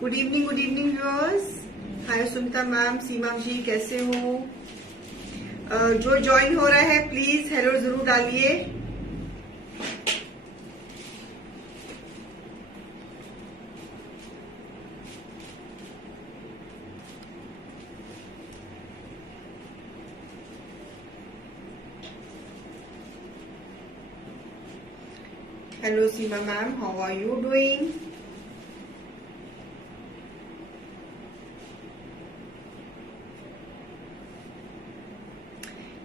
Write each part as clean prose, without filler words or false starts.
Good evening viewers. Hi Sunita ma'am, Seema ji, कैसे हो? जो ज्वाइन हो रहा है प्लीज हेलो जरूर डालिए। Hello Seema ma'am, how are you doing?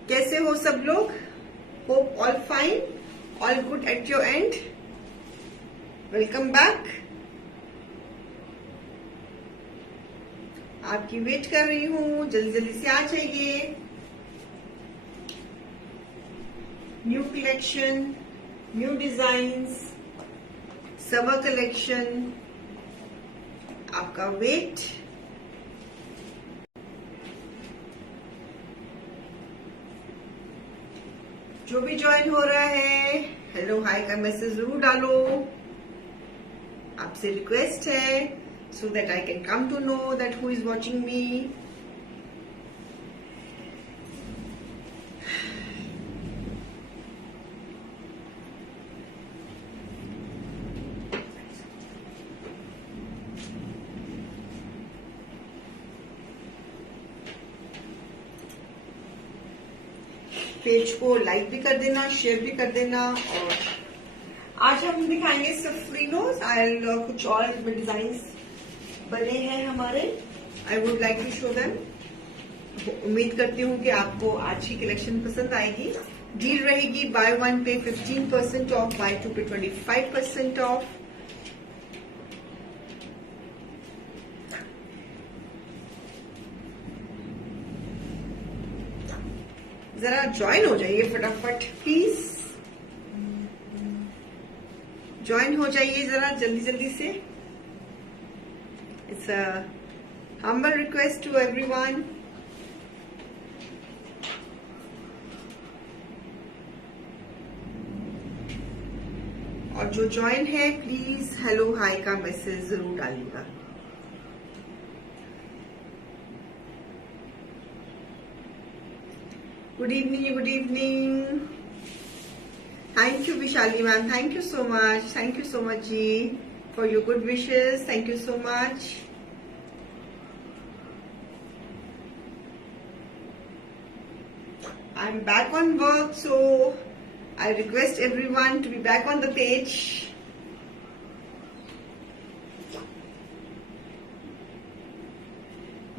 कैसे हो सब लोग? Hope all fine, all good at your end. Welcome back. आपकी वेट कर रही हूँ, जल्दी जल्दी से आ जाइए। New collection, new designs, summer collection, आपका वेट। जो भी ज्वाइन हो रहा है हेलो हाय का मैसेज जरूर डालो। आपसे रिक्वेस्ट है so that I can come to know that who is watching me. Page को लाइक भी कर देना, शेयर भी कर देना। और आज हम दिखाएंगे सफरीनोस। कुछ और डिजाइन बने हैं हमारे। I would like to show them. उम्मीद करती हूँ कि आपको आज की कलेक्शन पसंद आएगी। डील रहेगी बाय 1 पे 15% ऑफ, बाय 2 पे 25% ऑफ। जरा ज्वाइन हो जाइए फटाफट प्लीज। ज्वाइन हो जाइए जरा जल्दी जल्दी से। It's a humble request to everyone. और जो ज्वाइन है प्लीज हेलो हाय का मैसेज जरूर डालिएगा। Good evening. Thank you Vishali ma'am, thank you so much ji for your good wishes. Thank you so much. I am back on work, so I request everyone to be back on the page.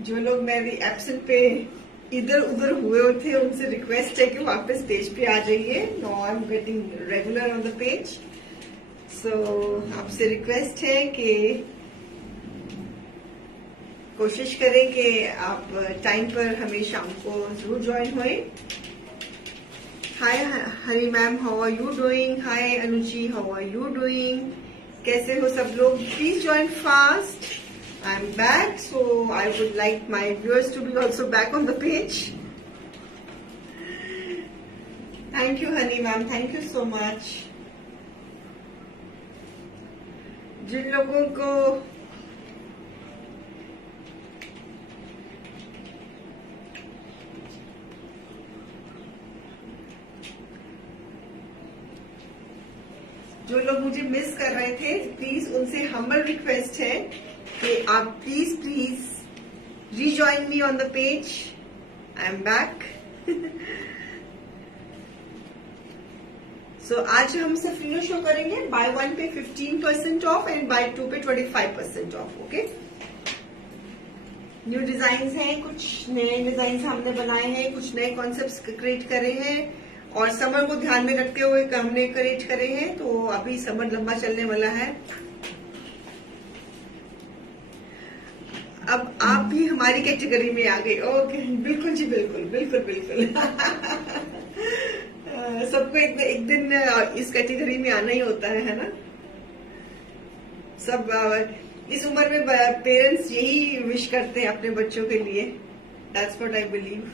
जो लोग मेरी absent पे इधर उधर हुए थे उनसे request है कि वापस पेज पे आ जाइए। No I am getting regular on the page, so आपसे रिक्वेस्ट है कि कोशिश करें कि आप टाइम पर हमें शाम को जरूर ज्वाइन हुए। Hi Hari ma'am, how are you doing? Hi Anuji, how are you doing? कैसे हो सब लोग? Please join fast. I'm back, so I would like my viewers to be also back on the page. Thank you, honey ma'am. Thank you so much. जिन लोगों को मुझे miss कर रहे थे, प्लीज उनसे हम्बल रिक्वेस्ट है कि आप please rejoin me on the page. I am back. So आज हम सफरीनो शो करेंगे। बाय 1 पे 15% ऑफ एंड बाय 2 पे 25% ऑफ। ओके, न्यू डिजाइन हैं, कुछ नए डिजाइन हमने बनाए हैं, कुछ नए कॉन्सेप्ट्स क्रिएट करे हैं और समर को ध्यान में रखते हुए हमने क्रिएट करे हैं। तो अभी समर लंबा चलने वाला है। अब आप भी हमारी कैटेगरी में आ गए। ओके, बिल्कुल जी, बिल्कुल। सबको एक दिन इस कैटेगरी में आना ही होता है ना। सब इस उम्र में पेरेंट्स यही विश करते हैं अपने बच्चों के लिए। That's what I believe.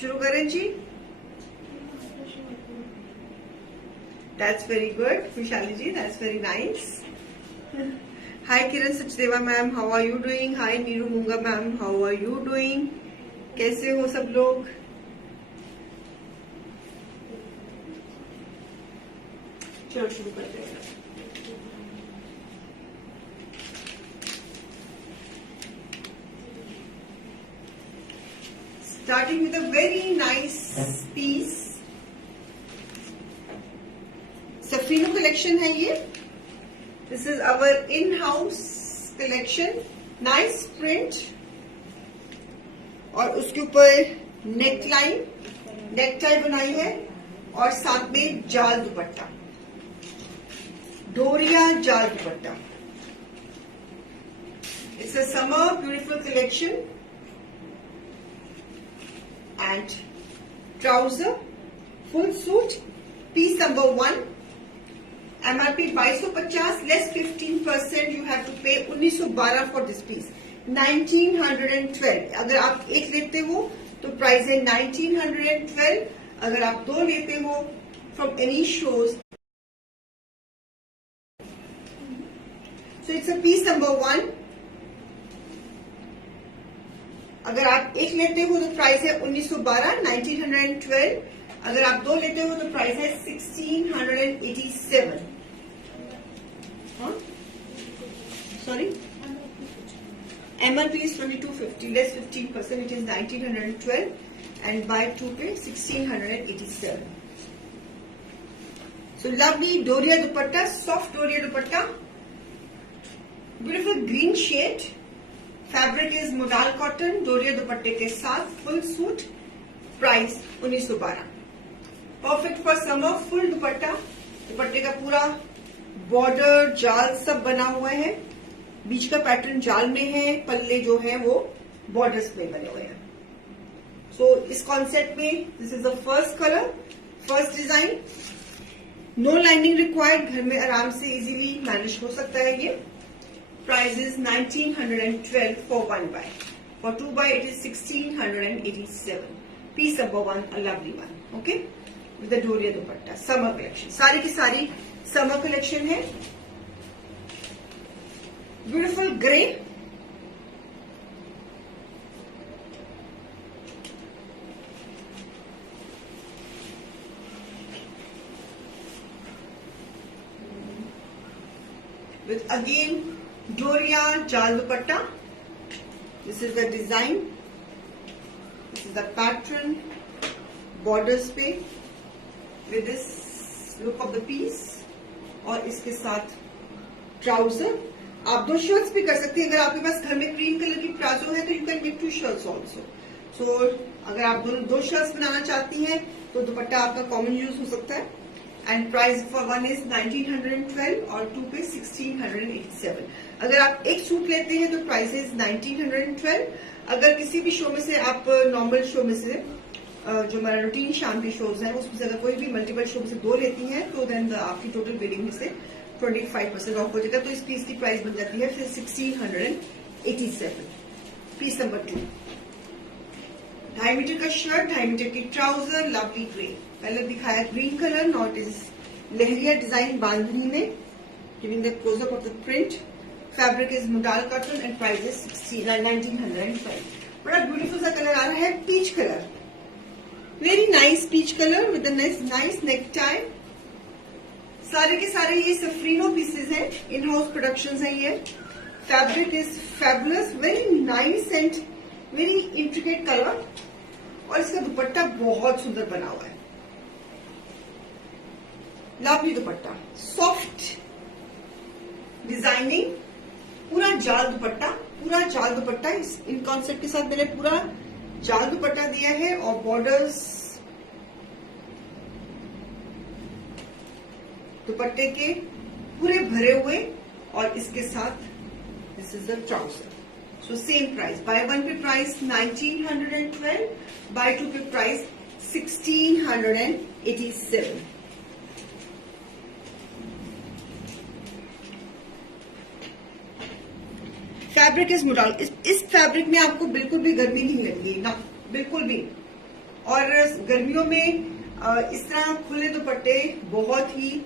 शुरू करें जी। That's very good, Vishali ji. That's very nice. Hi Kiran Sachdeva ma'am, how are you doing? Hi Neeru Munga ma'am, how are you doing? कैसे हो सब लोग? चलो शुरू करते हैं। Starting with a very nice piece. सफरीनो कलेक्शन है ये। This is our in house collection. Nice print और उसके ऊपर नेक टाई बनाई है और साथ में जाल दुपट्टा, डोरिया जाल दुपट्टा। It's a summer beautiful collection and trouser full suit, piece number 1। MRP 2250 less 15%, you have to pay 1912 for this piece. 1912। अगर आप एक लेते हो तो प्राइस है 1912। अगर आप दो लेते हो from any shows, so it's a piece number 1। अगर आप एक लेते हो तो प्राइस है 1912, 1912। अगर आप दो लेते हो तो प्राइस है 1687। Sorry, MRP is 2250 less 15%, it is 1912 and buy 2 पे 1687। So lovely डोरिया दुपट्टा, soft डोरिया दुपट्टा, beautiful green shade, fabric is modal cotton, डोरिया दुपट्टे के साथ full suit, price 1912। Perfect for summer, full दुपट्टा, दुपट्टे का पूरा बॉर्डर जाल सब बना हुआ है, बीच का पैटर्न जाल में है, पल्ले जो है वो बॉर्डर्स में बने हुए हैं। सो इस कॉन्सेप्ट में this is the first colour, first design. No lining required, घर में आराम से इजीली मैनेज हो सकता है ये। Price is 1912 for 1 buy, for 2 buy it is 1687। Piece number 1, a lovely one, okay, with the doria dupatta, summer collection. सारी की सारी समर कलेक्शन है। Beautiful grey, with again doria जाल dupatta. This is the design, this is the pattern, borders पे with this look of the piece, और इसके साथ trouser. आप दो शर्ट्स भी कर सकते हैं। अगर आपके पास घर में क्रीम कलर की प्लाजो है तो you can make 2 shirts also. So अगर आप दो शर्ट्स बनाना चाहती हैं तो दुपट्टा आपका कॉमन यूज हो सकता है। एंड प्राइस फॉर 1 इज 1912 और 2 पे 1687। अगर आप एक सूट लेते हैं तो प्राइस इज 1912। अगर किसी भी शो में से आप नॉर्मल शो में से जो हमारा रूटीन शाम के शोज हैं उसमें से अगर कोई भी मल्टीपल शो में से 2 लेती हैं तो देन आपकी टोटल बिलिंग में से 25% ऑफ हो जाएगा। तो इस पीस की प्राइस बन जाती है फिर 1687। पीस नंबर 2, 2.5 मीटर का शर्ट, 2.5 मीटर की ट्राउजर, लवली ग्रे। पहले दिखाया green colour, not is lehariya design bandhani में, giving the close up of the print. Fabric is modal cotton and price is 1912। बड़ा ब्यूटीफुल सा कलर आ रहा है, peach colour, very nice peach colour with nice neck tie. सारे के सारे ये सफरीनो पीसेस हैं, इन हाउस प्रोडक्शंस हैं ये। Fabric is fabulous, very nice and very intricate colour, और इसका दुपट्टा बहुत सुंदर बना हुआ है। लवली दुपट्टा, सॉफ्ट डिजाइनिंग, पूरा जाल दुपट्टा, पूरा जाल दुपट्टा। इन कॉन्सेप्ट के साथ मैंने पूरा जाल दुपट्टा दिया है और बॉर्डर्स दुपट्टे के पूरे भरे हुए, और इसके साथ this is the trouser. So same price, buy 1 pay price 1912, buy 2 pay price 1687। Fabric is modal. इस फैब्रिक में आपको बिल्कुल भी गर्मी नहीं लगेगी ना, बिल्कुल भी। और गर्मियों में इस तरह खुले दुपट्टे बहुत ही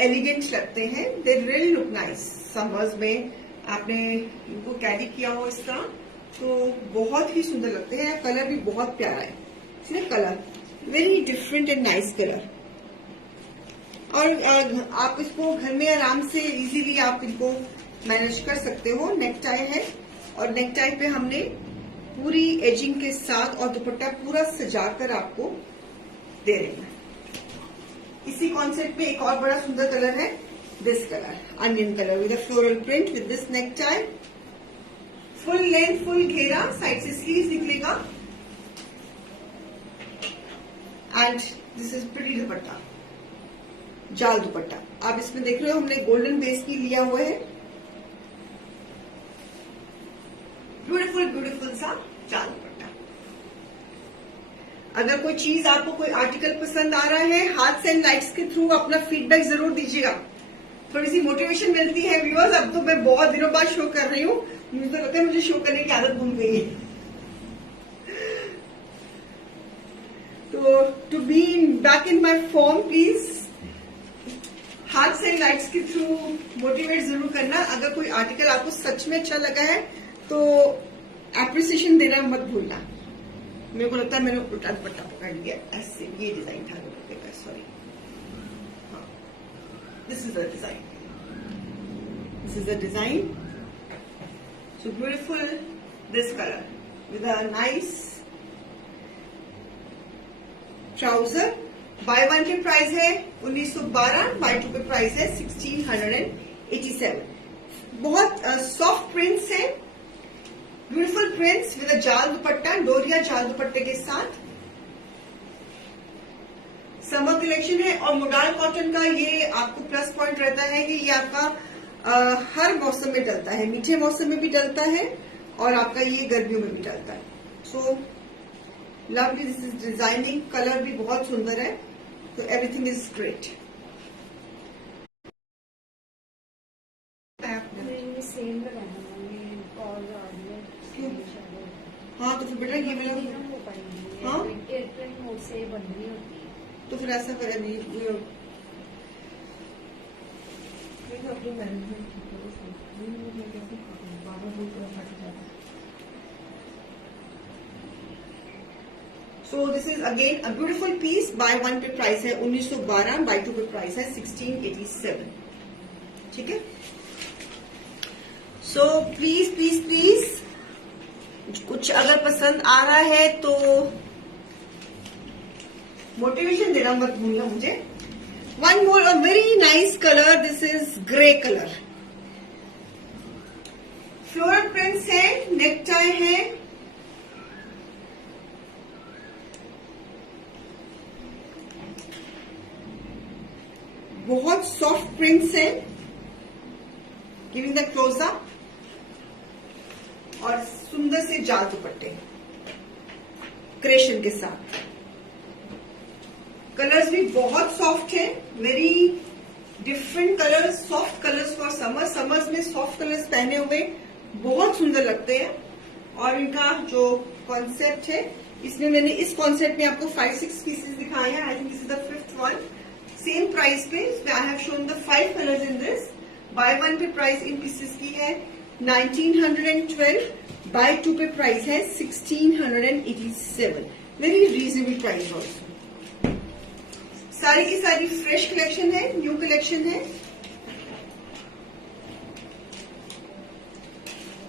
एलिगेंट लगते हैं। They really look nice. Summers में आपने इनको कैरी किया हो इस तरह तो बहुत ही सुंदर लगते हैं। कलर भी बहुत प्यारा है, इसमें colour very different and nice colour. और आप इसको घर में आराम से इजीली आप इनको मैनेज कर सकते हो। नेक टाई है और नेक टाई पे हमने पूरी एजिंग के साथ और दुपट्टा पूरा सजाकर आपको दे रहे हैं। इसी कॉन्सेप्ट में एक और बड़ा सुंदर कलर है, this colour onion colour with floral print with this neck tie. Full length full घेरा, साइड से स्लीव्स निकलेगा एंड दिस इज प्रिटी दुपट्टा, जाल दुपट्टा। आप इसमें देख रहे हो हमने गोल्डन बेस की लिया हुआ है। ब्यूटीफुल ब्यूटीफुल सा जाल दुपट्टा। अगर कोई चीज आपको कोई आर्टिकल पसंद आ रहा है, हार्ट्स एंड लाइक्स के थ्रू अपना फीडबैक जरूर दीजिएगा। थोड़ी सी मोटिवेशन मिलती है व्यूअर्स। अब तो मैं बहुत दिनों बाद शो कर रही हूँ, मुझे तो लगता है मुझे शो करने की आदत भूल गई है। तो to be back in my form please hearts and likes के थ्रू मोटिवेट जरूर करना। अगर कोई आर्टिकल आपको सच में अच्छा लगा है तो एप्रिसिएशन देना मत भूलना। मेरे को लगता है मैंने उल्टा दुपट्टा पकड़ लिया, ऐसे ये डिजाइन था दुपट्टे का, सॉरी। हाँ, this is the design, this is the design. So beautiful this colour with a nice trouser. Bye one पे प्राइस है 1912, बाय टू पे प्राइस है 1687। बहुत सॉफ्ट प्रिंट्स है, ब्यूटीफुल प्रिंट्स विद अ जाल दुपट्टा, डोरिया जाल दुपट्टे के साथ। समर कलेक्शन है और मोडाल कॉटन का ये आपको प्लस पॉइंट रहता है कि ये आपका हर मौसम में डलता है, मीठे मौसम में भी डलता है और आपका ये गर्मियों में भी डलता है। So lovely this is designing, colour भी बहुत सुंदर है, तो एवरीथिंग इज ग्रेट। सेम लगाना हाँ तो फिर बेटा ये वाला हो पाएंगे। हाँ एयरप्लेन मोड से बंद नहीं होती है, तो फिर ऐसा करें नहीं so this is again a beautiful piece. Buy one पे प्राइस है 1912, बाय टू पे प्राइस है 1687। ठीक है। सो प्लीज प्लीज प्लीज कुछ अगर पसंद आ रहा है तो मोटिवेशन देना मत भूलना मुझे। One more a very nice colour, this is grey colour. Floral prints है, नेक टाई है, बहुत सॉफ्ट प्रिंट्स है। गिविंग द क्लोजअप और सुंदर से जाल दुपट्टे क्रेशन के साथ। कलर्स भी बहुत सॉफ्ट है, very different colours, soft colours for summer. Summers में सॉफ्ट कलर्स पहने हुए बहुत सुंदर लगते हैं। और इनका जो कॉन्सेप्ट है, इसमें मैंने इस कॉन्सेप्ट में आपको 5-6 पीसेस दिखाए हैं। I think this is the 5th one. Same price पे I have shown the 5 colours in this. Buy one पे प्राइस इन पीसेस की है 1912, बाय टू पे प्राइस है 1687। Very reasonable price also. सारी की सारी फ्रेश कलेक्शन है, न्यू कलेक्शन है।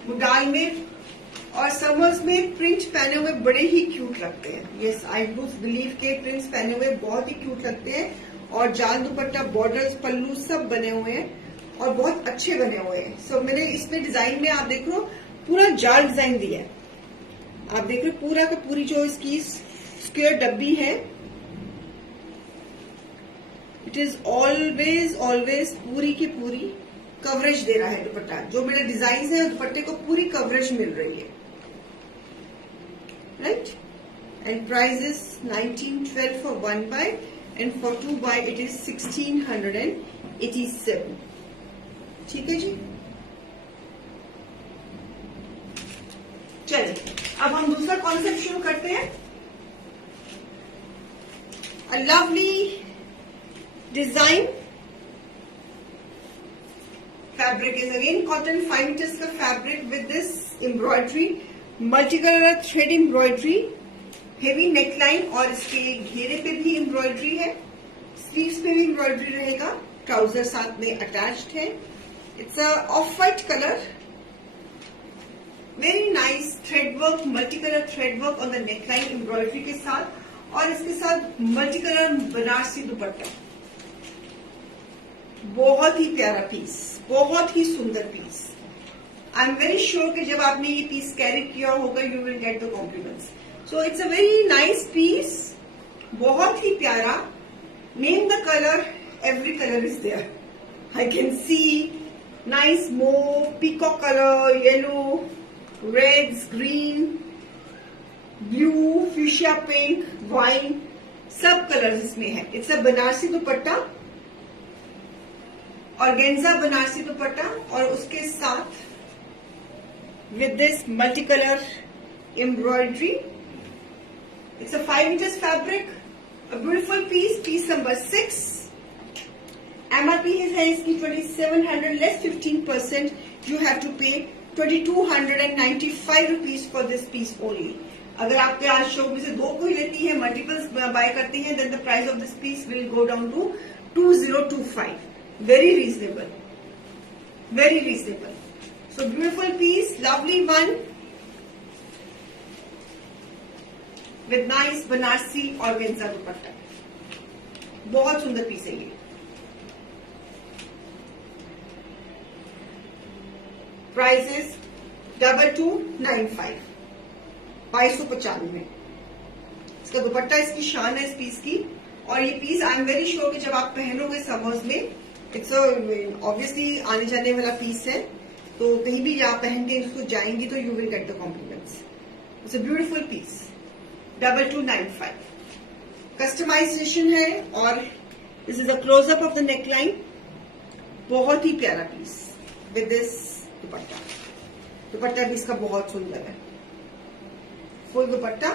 मुडाल में और समर्स में प्रिंट पहने हुए बड़े ही क्यूट लगते हैं। यस, आई डू बिलीव के प्रिंट्स पहने हुए बहुत ही क्यूट लगते हैं। और जाल दुपट्टा, बॉर्डर्स, पल्लू सब बने हुए हैं और बहुत अच्छे बने हुए हैं। सो मैंने इसमें डिजाइन में आप देख लो पूरा जाल डिजाइन दिया है। आप देख रहे हो पूरा का पूरी जो इसकी स्क्वायर डब्बी है, इट इज ऑलवेज ऑलवेज पूरी की पूरी कवरेज दे रहा है दुपट्टा। जो मेरे डिजाइन है दुपट्टे को पूरी कवरेज मिल रही है, right. And price is 1912 for 1 buy and for 2 buy it is 1687। ठीक है जी। चलिए अब हम दूसरा कॉन्सेप्ट शुरू करते हैं। A lovely design, fabric is again cotton 5 metres का fabric with this embroidery, multi colour thread embroidery, heavy neckline और इसके घेरे पे भी एम्ब्रॉयडरी है, स्लीव्स पे भी एम्ब्रॉयडरी रहेगा, ट्राउजर साथ में अटैच्ड है। It's a of white colour, very nice thread work, multi colour thread work on the neckline embroidery के साथ, और इसके साथ मल्टी कलर बनारसी दुपट्टा। बहुत ही प्यारा पीस, बहुत ही सुंदर piece. I am very sure कि जब आपने ये पीस कैरी किया होगा you will get the compliments. So it's a very nice piece, बहुत ही प्यारा। Name the colour, every colour is there. I can see nice mauve, peacock colour, yellow, reds, green, blue, fuchsia pink, wine, सब colours इसमें है। It's a Banarasi dupatta, organza Banarasi dupatta, और उसके साथ with this multi colour embroidery. It's a 5 metres fabric, a beautiful piece, piece number 6। MRP है इसकी 2700 less 15%। You have to pay 2295 rupees for this piece only. अगर आपके आज शो में से दो कोई लेती है, मल्टीपल्स बाय करती हैं, then the price of this piece will go down to 2025। Very reasonable, very reasonable. So beautiful piece, lovely one with nice Banarasi organza dupatta. बहुत सुंदर पीस है ये। Price is 2295, 2295। इसका दुपट्टा इसकी शान है इस पीस की, और ये piece I am very sure कि जब आप पहनोगे समर्स में, इट्स ऑब्वियसली आने जाने वाला पीस है, तो कहीं भी आप पहन के इसको जाएंगी तो you will get the compliments. It's a beautiful piece, 2295। Customization है, और this is a close up of the neckline. बहुत ही प्यारा पीस विद दिस दुपट्टा। दुपट्टा भी इसका बहुत सुंदर है, full dupatta,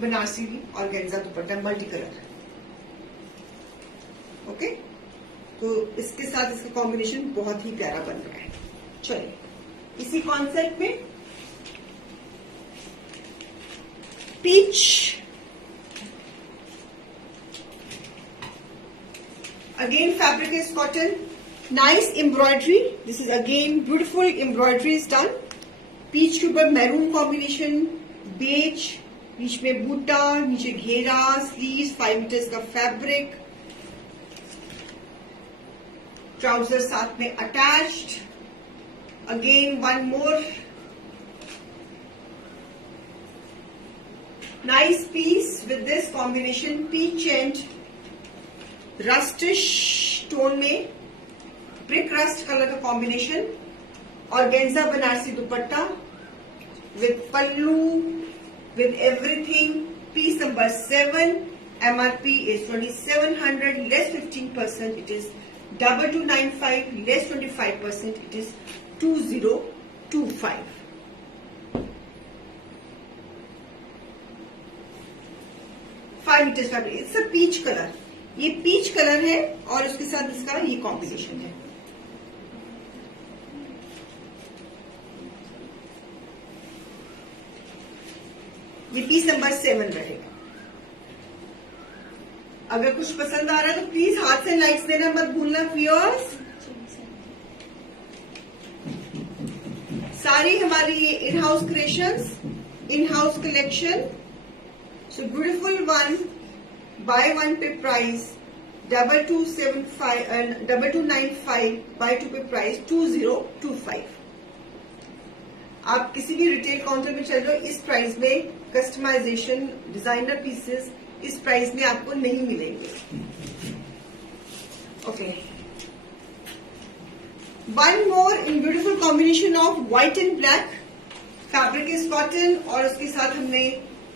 Banarasi organza dupatta, multi colour. Okay, तो इसके साथ इसका कॉम्बिनेशन बहुत ही प्यारा बन रहा है। चलिए इसी कॉन्सेप्ट में peach, again fabric is cotton, nice embroidery. This is again beautiful embroidery is done. Peach के ऊपर मैरून कॉम्बिनेशन, बेज, बीच में बूटा, नीचे घेरा, स्लीव्स, 5 मीटर्स का फैब्रिक, ट्राउजर साथ में attached. Again one more nice piece with this combination, peach and rustish tone में, ब्रिक रस्ट कलर का combination, organza Banarasi dupatta with pallu, with everything. Piece number 7, MRP is 2700 less 15%, it is 2295 less 25%, it is 2025। Five metres fabric, it's a peach colour. ये peach colour है और उसके साथ इसका ये combination है। ये पीस नंबर 7 रहेगा। अगर कुछ पसंद आ रहा है तो प्लीज हाथ से लाइक्स देना मत भूलना व्यूअर्स। सारी हमारी ये in house creations, in house collection. So beautiful one, bye one पे प्राइस 2275, 2295, बाय टू पे प्राइस 2025। आप किसी भी रिटेल काउंटर में चल रहे हो, इस प्राइस में कस्टमाइजेशन डिजाइनर पीसेस इस प्राइस में आपको नहीं मिलेंगे। Okay, one more in beautiful combination of white and black. Fabric is cotton और उसके साथ हमने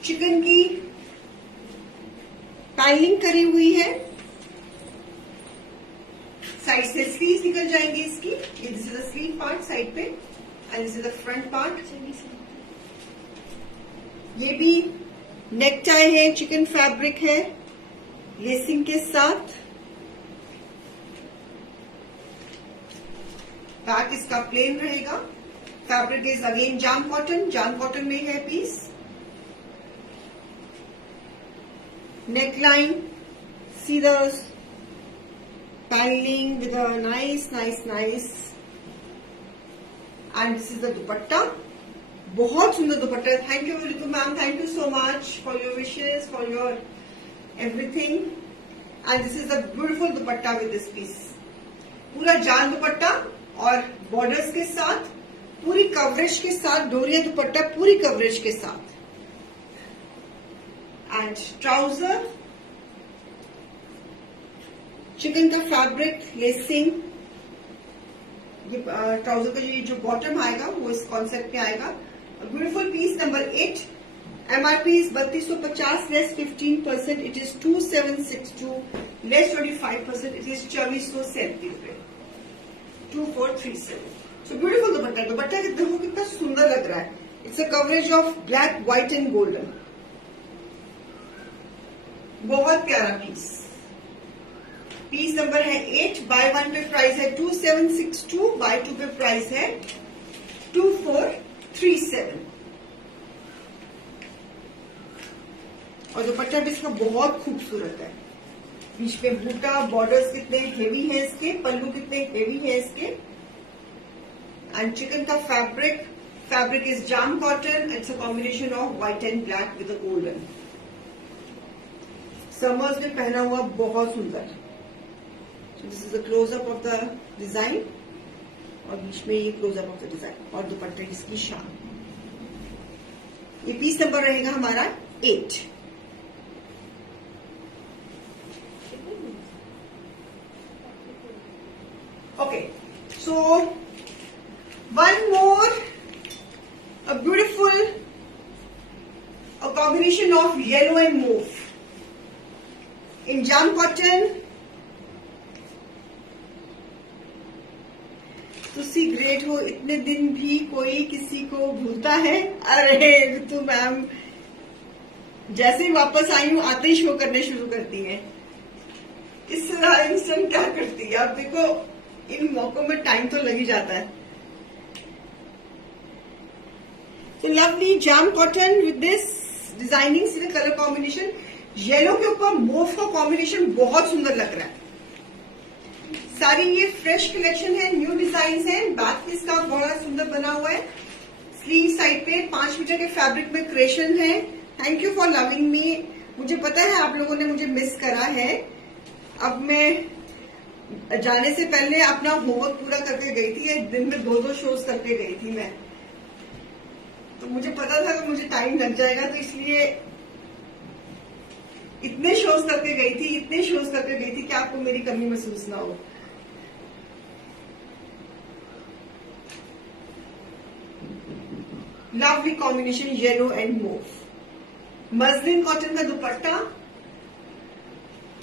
चिकन की टाइलिंग करी हुई है। साइड से स्लीव निकल जाएंगे इसकी, ये this is the sleeve part side पे, and this is the front part. ये भी नेक टाई है, चिकन फैब्रिक है, लेसिंग के साथ। बैक इसका प्लेन रहेगा। Fabric is again jam cotton में है piece. Neck line, see the panelling with a nice and this is the dupatta. बहुत सुंदर dupatta. Thank you Ritu ma'am, thank you so much for your wishes, for your everything. And this is the beautiful dupatta with this piece. पूरा जाल दुपट्टा और borders के साथ, पूरी coverage के साथ, डोरिया दुपट्टा पूरी कवरेज के साथ। एंड ट्राउजर, चिकन का फैब्रिक, लेसिंग। ये ट्राउजर का ये जो बॉटम आएगा वो इस कॉन्सेप्ट पे आएगा। Beautiful piece number 8। MRP is 3250, less 15%, it is 2762, less 25%, it is 2470 रुपए, 2437। सो ब्यूटीफुल दुपट्टा। दुपट्टा देखो कितना सुंदर लग रहा है। It's a coverage of black, white and golden. बहुत प्यारा पीस। पीस नंबर है 8। बाय 1 पे प्राइस है 2762, बाय 2 पे प्राइस है 2437। और दुपट्टा भी इसका बहुत खूबसूरत है। बीच में बूटा, बॉर्डर्स कितने हेवी है इसके, पल्लू कितने हेवी है इसके। एंड चिकन का fabric is jam cotton. It's a combination of white and black with golden. Summers में पहना हुआ बहुत सुंदर। This is a close up of the design और बीच में ये क्लोजअप ऑफ द डिजाइन और दुपट्टे इसकी शान। ये पीस नंबर रहेगा हमारा 8। Okay, so one more, a beautiful, a combination of yellow and mauve in jam cotton. तुसी ग्रेट हो, इतने दिन भी कोई किसी को भूलता है। अरे ऋतु मैम, जैसे ही वापस आई हूं आते ही शो करने शुरू करती हैं। इस तरह इंस्टेंट क्या करती है। आप देखो, इन मौकों में टाइम तो लग ही जाता है। तो lovely jam cotton with this designing, see the colour combination. Yellow के ऊपर मोव का कॉम्बिनेशन बहुत सुंदर लग रहा है। सारी ये फ्रेश कलेक्शन है, न्यू डिजाइन है। बैक इसका बड़ा सुंदर बना हुआ है। स्लीव साइड पे 5 मीटर के फैब्रिक में क्रिएशन है। Thank you for loving me. मुझे पता है आप लोगों ने मुझे मिस करा है। अब मैं जाने से पहले अपना होमवर्क पूरा करके गई थी। एक दिन में 2 शोज करके गई थी मैं, तो मुझे पता था कि मुझे टाइम लग जाएगा, तो इसलिए इतने शोज करके गई थी कि आपको मेरी कमी महसूस ना हो। Lovely combination yellow and mauve. Muslin cotton का dupatta.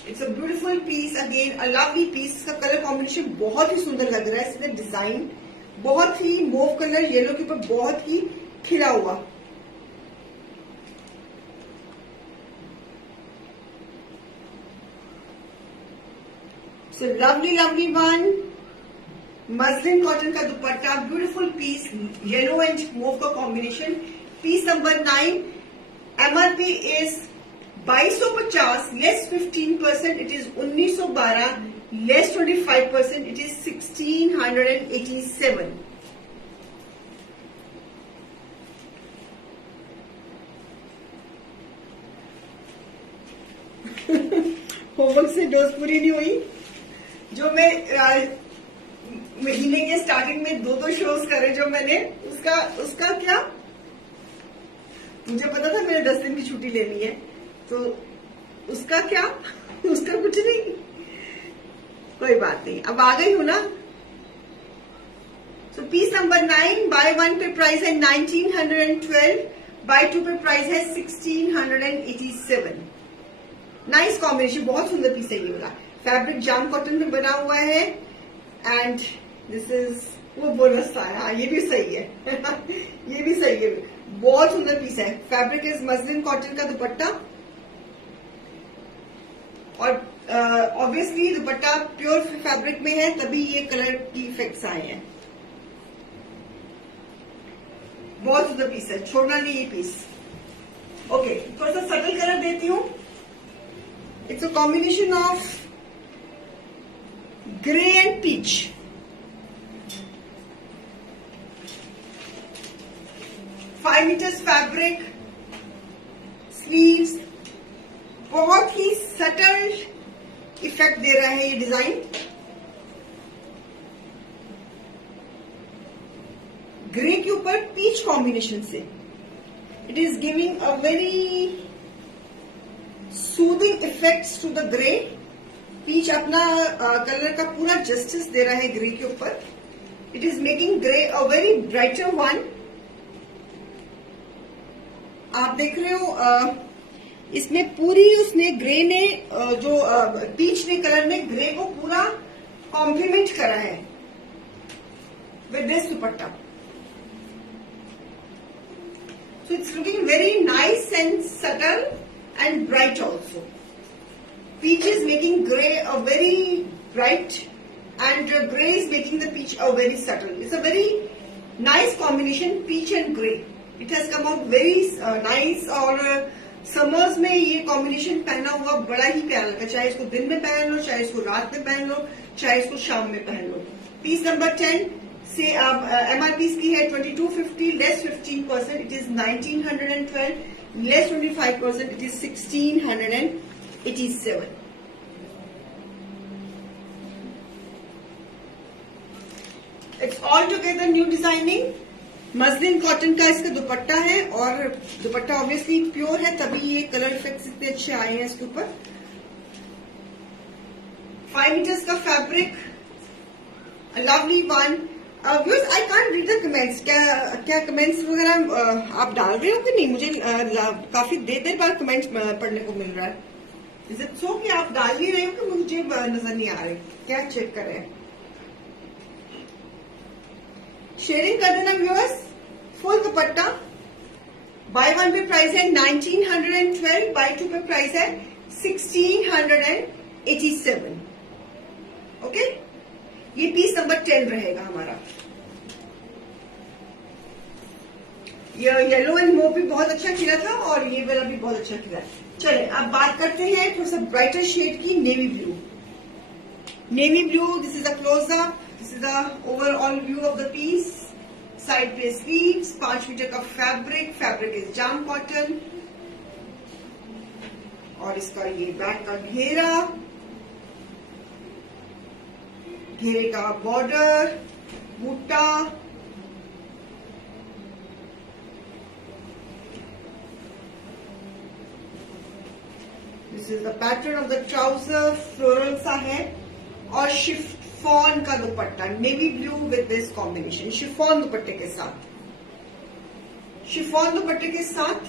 It's a beautiful piece, again a lovely piece. इसका कलर कॉम्बिनेशन बहुत ही सुंदर लग रहा है। इसमें डिजाइन बहुत ही मोव कलर येलो के ऊपर बहुत ही खिला हुआ। So lovely one. Muslin cotton का dupatta, beautiful piece, yellow and mauve का combination. Piece number 9। MRP is 2250, less 15%, it is 1912, less 25%, it is 1687। Homework से डोज पूरी नहीं हुई। जो मैं महीने के स्टार्टिंग में 2 शोज करे जो मैंने, उसका क्या, मुझे पता था मैंने 10 दिन की छुट्टी लेनी है, तो उसका क्या, उसका कुछ नहीं, कोई बात नहीं, अब आ गई हूं ना। सो piece number 9। Bye 1 pay price है 1912, बाय 2 पे प्राइस है 1687। नाइस कॉम्बिनेशन, बहुत सुंदर पीस है ये वाला। फैब्रिक जाम कॉटन में बना हुआ है एंड दिस इज वो बोनस था। हाँ, ये भी सही है ये भी सही है। बहुत सुंदर पीस है। फैब्रिक इज मसलिन कॉटन का दुपट्टा, और ऑब्वियसली दुपट्टा प्योर फैब्रिक में है, तभी ये कलर की इफेक्ट्स आए हैं। बहुत सुंदर पीस है, छोड़ना नहीं ये पीस। ओके, थोड़ा सा सटल कलर देती हूँ। It's a combination of grey and peach. Five metres fabric, sleeves, बहुत ही सटल इफेक्ट दे रहा है ये डिजाइन। ग्रे के ऊपर पीच कॉम्बिनेशन से it is giving a very soothing effects to the grey. Peach अपना कलर का पूरा जस्टिस दे रहा है ग्रे के ऊपर। It is making grey a very brighter one. आप देख रहे हो इसमें पूरी उसने ग्रे ने जो पीच ने कलर ने ग्रे को पूरा कॉम्प्लीमेंट करा है with this dupatta. So it's looking very nice and subtle and bright also. Peach is making grey a very bright, and grey is making the peach a very subtle. It's a very nice combination, peach and grey. It has come out very nice, और summers में ये combination पहना हुआ बड़ा ही प्यारा लगता है। चाहे इसको दिन में पहन लो, चाहे इसको रात में पहन लो, चाहे इसको शाम में पहन लो। पीस नंबर 10 से MRP की है 2250, less 15%, it is 1912, less 25%, it is 1687। It's all together new designing. Muslin cotton का इसका दुपट्टा है, और दुपट्टा ऑब्वियसली प्योर है, तभी ये कलर इफेक्ट्स इतने अच्छे आए हैं इसके ऊपर। 5 मीटर्स का fabric, lovely one. Viewers, I can't read the comments. क्या कमेंट्स वगैरह आप डाल रहे हो कि नहीं? मुझे काफी देर बाद कमेंट्स पढ़ने को मिल रहा है। इज इट सो कि आप डाल ही रहे हो कि मुझे नजर नहीं आ रहे? क्या चेक कर रहे हैं? शेयरिंग कर देना व्यूअर्स। फुल दुपट्टा, बाय वन पे प्राइस है 1912, बाय टू पे प्राइस है 1687। ओके, ये पीस नंबर 10 रहेगा हमारा। ये येलो एंड मोव भी बहुत अच्छा खिला था, और ये वाला भी बहुत अच्छा खिला। चले अब बात करते हैं थोड़ा सा ब्राइटर शेड की, navy blue. Navy blue, this is a closeup, this is the overall view of the piece. Side पे स्लीव्स, 5 मीटर का fabric, fabric is jam cotton, और इसका ये बैक का घेरा, घेरे का बॉर्डर, बूटा, this is the pattern of the trouser, floral सा है, और शिफॉन का dupatta, navy blue with this combination. Chiffon दुपट्टे के साथ, शिफॉन दुपट्टे के साथ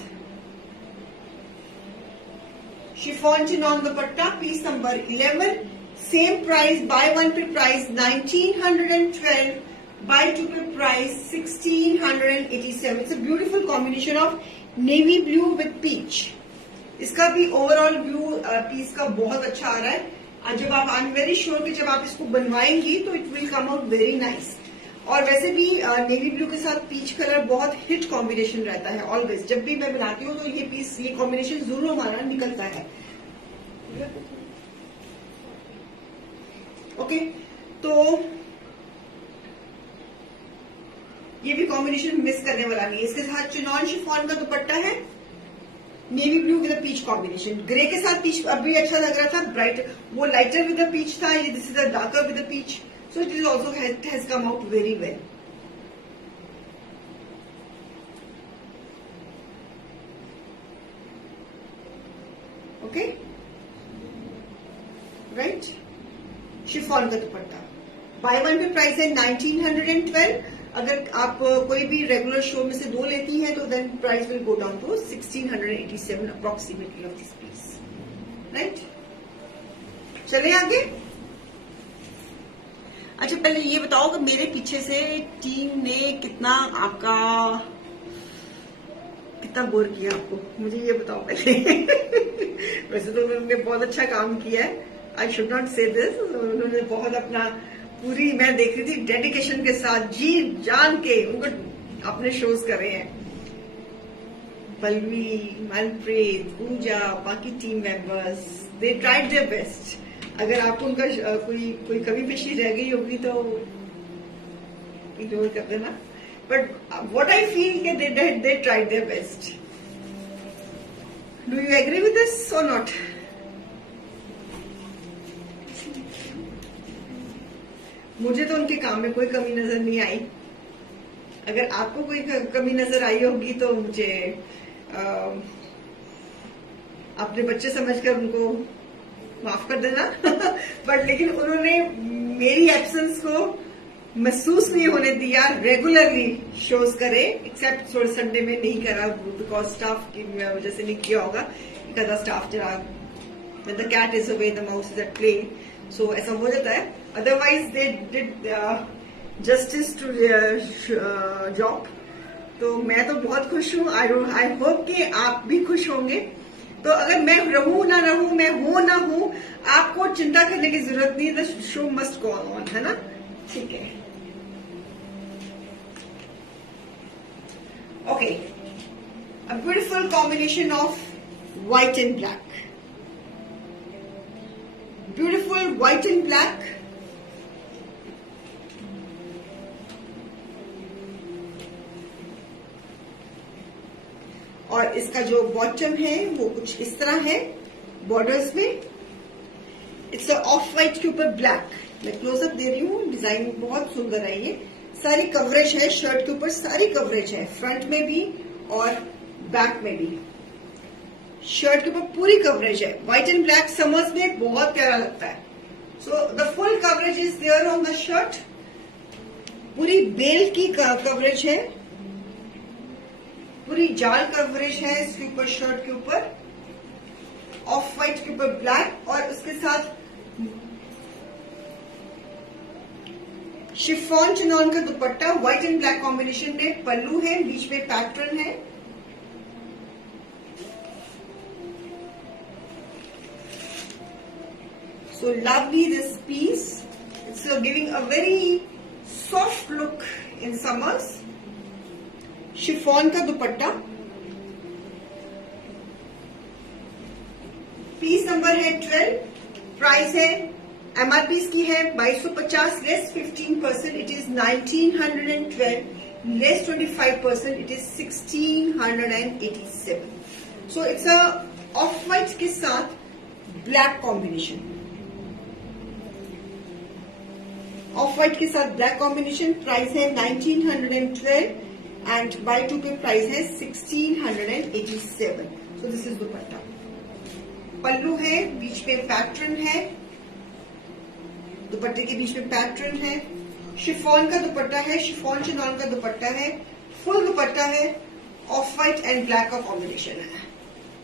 chiffon chinon dupatta, piece number 11। Same price, buy one पे प्राइस 1912, बाय टू पे price 1687। It's a beautiful combination of navy blue with peach. इसका भी ओवरऑल व्यू पीस का बहुत अच्छा आ रहा है। जब आप, आई एम वेरी श्योर कि जब आप इसको बनवाएंगी तो it will come out very nice. और वैसे भी नेवी ब्लू के साथ पीच कलर बहुत हिट कॉम्बिनेशन रहता है ऑलवेज। जब भी मैं बनाती हूँ तो ये पीस, ये कॉम्बिनेशन जरूर हमारा निकलता है। ओके, तो ये भी कॉम्बिनेशन मिस करने वाला नहीं है। इसके साथ चिनॉन शिफॉन का दुपट्टा है, navy blue with peach combination. Grey के साथ पीच अभी अच्छा लग रहा था, ब्राइट, वो लाइटर विद पीच था, ये this is the darker with peach, so it is also has come out very well. Okay, right, chiffon का दुपट्टा, बाय वन पे प्राइस है 1912। अगर आप कोई भी रेगुलर शो में से 2 लेती हैं तो then price will go down to 1687 approximately of this piece, right. चले आगे। अच्छा पहले ये बताओ कि मेरे पीछे से टीम ने कितना बोर किया आपको, मुझे ये बताओ पहले। वैसे तो उन्होंने बहुत अच्छा काम किया है, आई शुड नॉट से दिस। उन्होंने बहुत अपना पूरी, मैं देख रही थी, डेडिकेशन के साथ जी जान के उनको अपने शोज कर रहे हैं। पल्लवी, मनप्रीत, पूजा, बाकी team members, they tried their best. अगर आपको उनका कोई कमी पेशी रह गई होगी तो इग्नोर कर देना, but what I feel they tried their best. Do you agree with this और नॉट? मुझे तो उनके काम में कोई कमी नजर नहीं आई। अगर आपको कोई कमी नजर आई होगी तो मुझे अपने बच्चे समझकर उनको माफ कर देना। बट लेकिन उन्होंने मेरी एब्सेंस को महसूस नहीं होने दिया, रेगुलरली शोज करे, एक्सेप्ट थोड़े संडे में नहीं करा बिकॉज स्टाफ की वजह से नहीं किया होगा। एक स्टाफ जरा when the cat is away the mouse is at play, so ऐसा हो जाता है। Otherwise they did justice to job. तो मैं तो बहुत खुश हूँ। आई होप कि आप भी खुश होंगे। तो अगर मैं रहूं ना रहूं, मैं हूं ना हूं, आपको चिंता करने की जरूरत नहीं। The show must go on, है ना? ठीक है, okay. A beautiful combination of white and black, beautiful white and black. और इसका जो बॉटम है वो कुछ इस तरह है बॉर्डर्स में। इट्स ऑफ व्हाइट के ऊपर ब्लैक। मैं क्लोजअप दे रही हूँ, डिजाइन बहुत सुंदर है। ये सारी कवरेज है शर्ट के ऊपर, सारी कवरेज है, फ्रंट में भी और बैक में भी। शर्ट के ऊपर पूरी कवरेज है। व्हाइट एंड ब्लैक समर्स में बहुत प्यारा लगता है। So the full coverage is there on the shirt. पूरी बेल की कवरेज है, पूरी जाल कवरेज है इसके ऊपर, शर्ट के ऊपर ऑफ व्हाइट के ऊपर ब्लैक, और उसके साथ शिफॉन चिनॉन का dupatta white and black combination में। पल्लू है, बीच में पैटर्न है। So lovely this piece, it's giving a very soft look in summers. Chiffon का दुपट्टा, पीस नंबर है 12, प्राइस है एमआरपी इसकी है 2250, less 15%, it is 1912, less 25%, it is 1687। So it's a of white के साथ ब्लैक कॉम्बिनेशन, ऑफ व्हाइट के साथ black combination. Price है 1912 एंड बाय 2 पे प्राइस है 1687। सो दिस इज दुपट्टा। पल्लू है, बीच में पैटर्न है, दुपट्टे के बीच में पैटर्न है। शिफॉन का दुपट्टा है, शिफॉन चिनॉन का दुपट्टा है, फुल दुपट्टा है, ऑफ व्हाइट एंड ब्लैक का कॉम्बिनेशन है।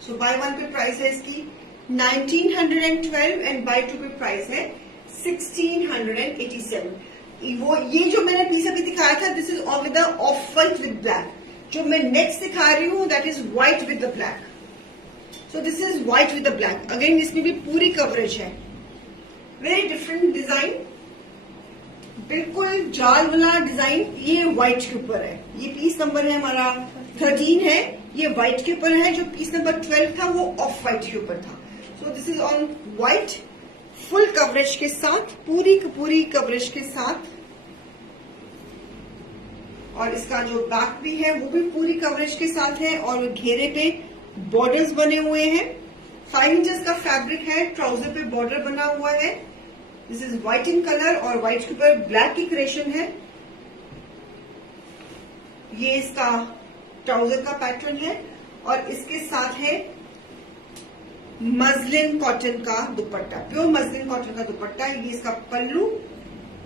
सो बाय 1 पे प्राइस है इसकी 1912 एंड बाय 2 पे प्राइस है 1687। वो ये जो मैंने पीस अभी दिखाया था, this is with the of white with black. जो मैं नेक्स्ट दिखा रही हूँ that is white with the black. So this is white with the black. Again इसमें भी पूरी कवरेज है। वेरी डिफरेंट डिजाइन, बिल्कुल जाल वाला डिजाइन। ये व्हाइट के ऊपर है। ये पीस नंबर है हमारा 13 है, ये व्हाइट के ऊपर है। जो पीस नंबर 12 था वो ऑफ व्हाइट के ऊपर था। सो this is on white, full coverage के साथ, पूरी कवरेज के साथ। और इसका जो बैक भी है वो भी पूरी कवरेज के साथ है, और घेरे पे बॉर्डर्स बने हुए हैं। 5 इंचेस का फैब्रिक है, ट्राउजर पे बॉर्डर बना हुआ है। This is white in colour, और व्हाइट के ऊपर ब्लैक की क्रिएशन है। ये इसका ट्राउजर का पैटर्न है, और इसके साथ है मजलिन कॉटन का दुपट्टा, प्योर मजलिन कॉटन का दुपट्टा। ये इसका पल्लू,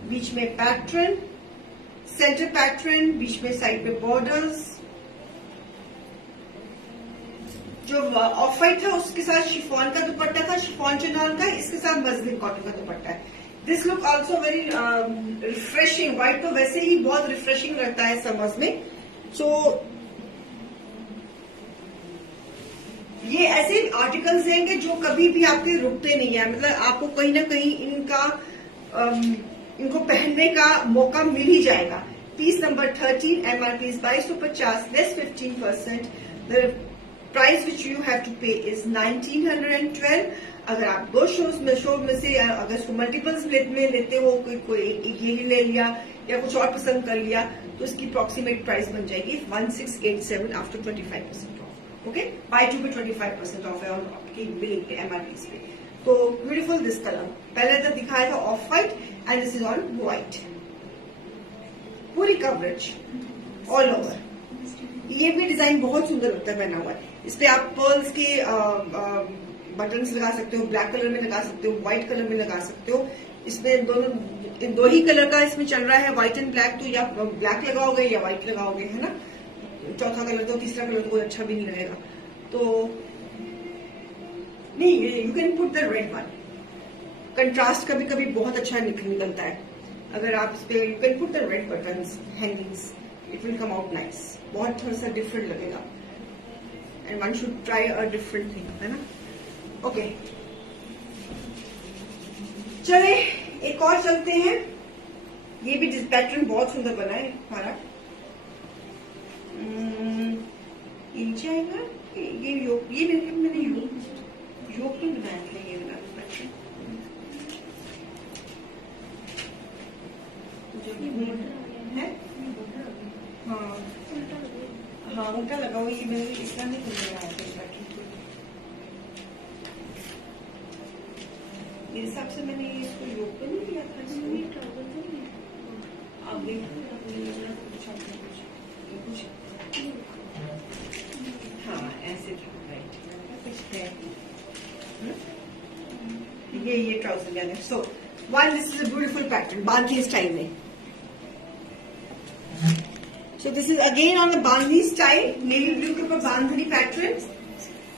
बीच में पैटर्न, सेंटर पैटर्न, बीच में साइड पे बॉर्डर्स। जो ऑफ व्हाइट था उसके साथ शिफॉन का दुपट्टा था, शिफॉन चिनॉन का, इसके साथ मजलिन कॉटन का दुपट्टा है। This look also very refreshing. White तो वैसे ही बहुत रिफ्रेशिंग रहता है समर्स में. सो ये ऐसे आर्टिकल्स हैं जो कभी भी आपके रुकते नहीं है. मतलब आपको कहीं ना कहीं इनको पहनने का मौका मिल ही जाएगा. Piece number 13, MRP is 2250, less 15%. The price which you have to pay is 1912. अगर आप दो शो में से अगर इसको मल्टीपल्स में लेते हो, कोई ये ही ले लिया या कुछ और पसंद कर लिया, तो इसकी अप्रोक्सीमेट प्राइस बन जाएगी 1687 after 25% of. Okay, bye two पे 25% ऑफ है और आपकी बिलिंग पे, MRP पे. तो ब्यूटीफुल दिस कलर. पहले तो दिखाया था of white and this is on white. पूरी कवरेज ऑल ओवर. ये भी डिजाइन बहुत सुंदर लगता है बना हुआ. इस पे आप पर्ल्स के बटन्स लगा सकते हो, ब्लैक कलर में लगा सकते हो, व्हाइट कलर में लगा सकते हो. इसमें दो ही कलर का इसमें चल रहा है, व्हाइट एंड ब्लैक. तो या ब्लैक लगाओगे या व्हाइट लगाओगे, है ना. चौथा कलर तो तीसरा कलर तो कोई अच्छा भी नहीं लगेगा. तो नहीं, you can put the red one. Contrast कभी कभी बहुत अच्छा निकलता है. अगर आप इस पे you can put the red buttons hangings, it will come out nice. बहुत थोड़ा सा डिफरेंट लगेगा. And one should try a different thing, है ना. ओके, चले एक और चलते हैं. ये भी पैटर्न बहुत सुंदर बना है हमारा. नीचे आएगा ये योग. ये मैंने योग नहीं बनाया था. ये वाला पैटर्न जो है, हाँ उल्टा लगा हुआ. ये मैंने इसका नहीं बनाया था. मेरे हिसाब से मैंने इसको योग तो नहीं किया था. आप देखिए हाँ ऐसे था. राइट, ये ट्राउजर यानी. So one, this is a beautiful pattern बांधी स्टाइल में. सो this is again on the बांधी स्टाइल, नेवी ब्लू के ऊपर बांधनी पैटर्न.